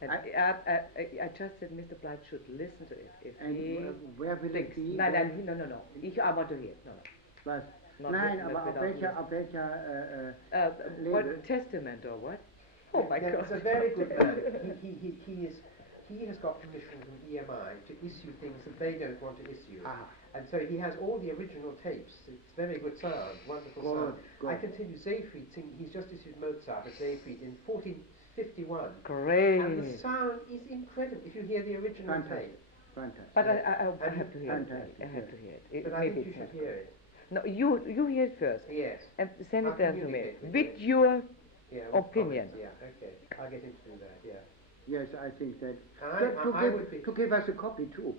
And I just said Mr. Blyth should listen to it. If And he where will thinks. it be? No. I want to hear it. No. Was? Not Nein, with- aber not auf without welcher music. What Label? testament or what? Oh my Yeah, God. he's a very good man. He has got permission from EMI to issue things that they don't want to issue. Ah. And so he has all the original tapes. It's very good sound, wonderful sound. Good. I can tell you, Siegfried, he's just issued Mozart at Siegfried in 1451. Great. And the sound is incredible if you hear the original tape. Fantastic. But I And have to hear it. fantastic, I have to hear it. But I maybe think you it's should not hear good. it. No, you hear it first. Yes. And send I'll it then to me. communicate with With you. your Yeah, with opinion. comments, yeah, okay. I'll get him to do that, yeah. Yes, I think that I would be... to give us a copy too,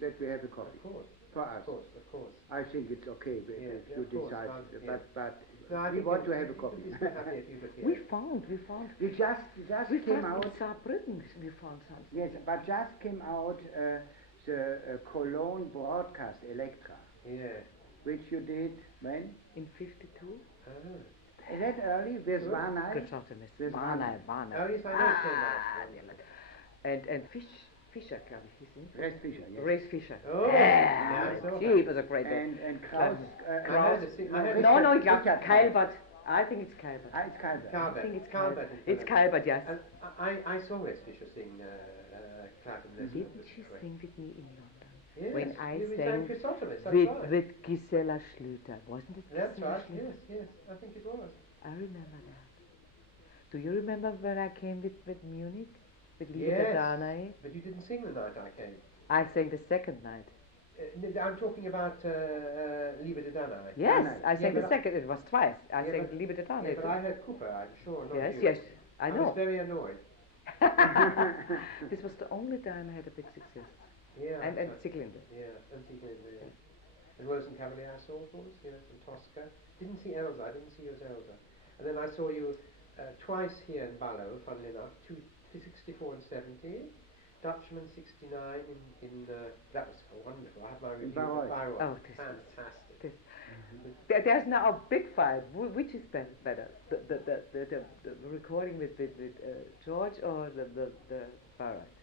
that we have a copy Of course, for us. of course. I think it's okay if Yeah, you of course, decide, yeah. but No, I we think want you- to have a you copy. would be so happy if you could hear we it. found. We just We came found out. in Saarbrücken. We found something. Yes, but just came out the Cologne broadcast Electra, Yeah. which you did when? In 52. Ah. Is that early? With Good. Warnay? Good talking, Mr. There's Warner. Oh, yes, I know it came out. Damn it. And Fischer, glaube ich, hieß ihn. Res Fischer, yes. Race Fischer. Oh, yeah, I saw he that. was a great guy. And Klaus. I heard it. No, Richard- ich glaube Richard Kalbert. I think it's Kalbert. Ah, it's Kalber. I Calvert. think it's Calvert Kalbert. is It's correct. Kalbert, yes. And I saw Wes Fisher sing Cloud Didn't she sing with me in London? Yes, when I you sang sang Chrysothemis, that's with, right. with Gisela Schlüter, wasn't it? That's Gisela right, Schlüter? yes, I think it was. I remember that. Do you remember when I came with Munich? With Liebe Yes. Danae? But you didn't sing the night I came. I sang the second night. I'm talking about Liebe de Danae. Yes, Danae. I sang Yeah, the but second. It was twice. I Yeah, sang but- Liebe de Danae. Yeah, but I heard Cooper, I'm sure, not Yes, you. yes, I was know. very annoyed. This was the only time I had a big success. Yeah. And Sieglinde. Yeah, and Sieglinde, yeah. And Rosencavalier I saw, of course, yes, and Tosca. Didn't see Elsa, I didn't see you as Elsa. And then I saw you twice here in Ballo, funnily enough, 64 and 70. Dutchman 69 in that was wonderful. I had my review of Bayreuth. Oh, this fantastic. There's now a big fight. Which is better? The recording with George or the Bayreuth?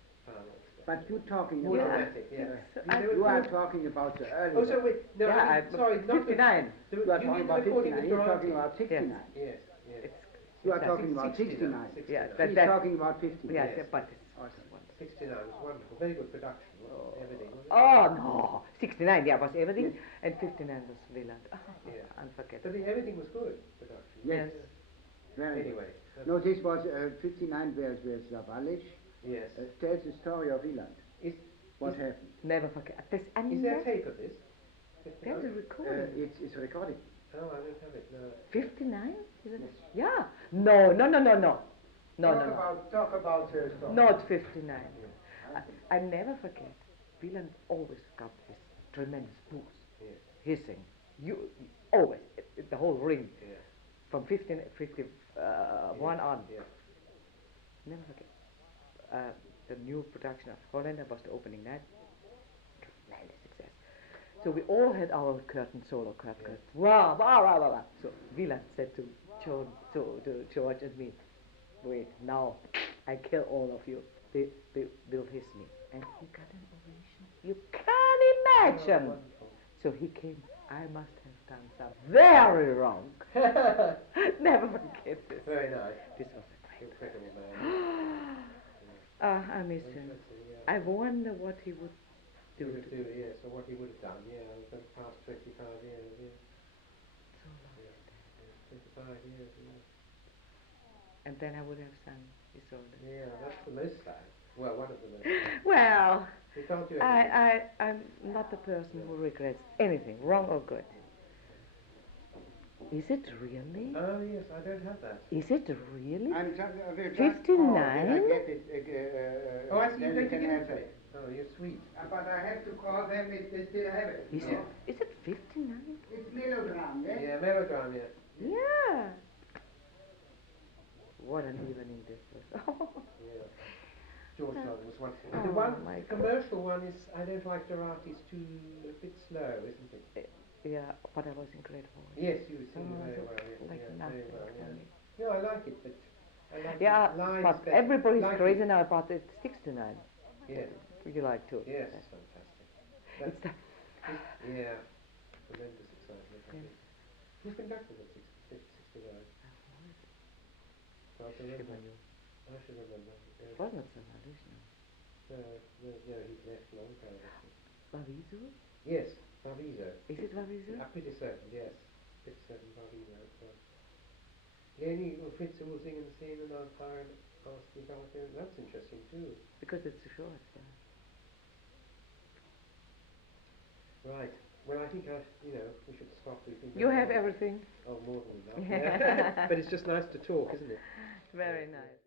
But you're talking more about dramatic, yeah. you are talking about the early. Oh, so wait, no, yeah, I mean, sorry, not 59. The, you are talking about 59. You're talking about 69. Yes, yes. You are talking about 69. Yeah, he's talking about 59. Yeah, Yes. but it's awesome. 69 was wonderful. Very good production. Everything. Was it? Oh no, 69. Yeah, was everything, Yes. and 59 was Wieland. Oh, Yeah. unforgettable. But everything was good production. Yes. Yeah. Very Anyway. good. No, this was 59 where Zavalic Yes. tells the story of Wieland. What happened? Never forget. Is there a tape of this? There's a recording. It's recorded. Oh, I don't have it. No. 59? Is it? Yes. Yeah. No. Talk about her story. Not 59. I never forget. Wieland always got his tremendous boost. Yes. Hissing. You always the whole ring Yeah. from 51 on. Yeah. Never forget. The new production of Hollander was the opening night. Tremendous success. So we all had our solo curtain. Wow, wow, wow, wow, wow. So Wieland said to George and me, wait, now I kill all of you. They will hiss me. And he got an ovation. You can't imagine. Wonderful. So he came. I must have done something very wrong. Never forget this. Very nice. This was a great. Incredible man. I miss him. Yeah. I wonder what he would do. Yes, or what he would have done, for the past 25 years, yeah. So long. Yeah. 25 years, yeah. And then I would have sung Isolde. Yeah, that's the most sad. Well, one of the most sad. Well, You can't do everything. I'm not the person who regrets anything, wrong or good. Is it really? Oh, yes, I don't have that. Is it really? I'm 59? I get it. Oh, I see, then you we don't can give have it to me. it. Oh, you're sweet. But I have to call them if they still have it. Is it 59? It's melodrama, yes? Yeah, melodrama, yeah. Yeah. What an evening this was. Yeah. George London was one. Oh, The one, my the commercial one is, I don't like Dorothy's too, a bit slow, isn't it? Yeah, but I was in great voice. Yes, you were singing Oh, very so well, yeah, like yeah, nothing very well, for yeah. me. No, I like it, but I like Yeah, the lines but better. everybody's Like crazy it. now about it. 69. Yes, You like too. yes, it's fantastic. It's the Yeah, tremendous excitement, I Yes. think. Who's conducted at 69? I can remember. I should remember. It Yeah. was not so much, no. No, he's left long time. Vavizo? Yes, Vavizo. Is it Vavizo? I'm pretty certain, yes. Pretty certain Vavizo as well. Leonie and Fritz will sing in the scene and I'm tired asking about it. That's interesting too. Because it's too short, yeah. Right. Well, I think we should stop. You have everything. Oh, more than enough. Yeah. But it's just nice to talk, isn't it? Very nice.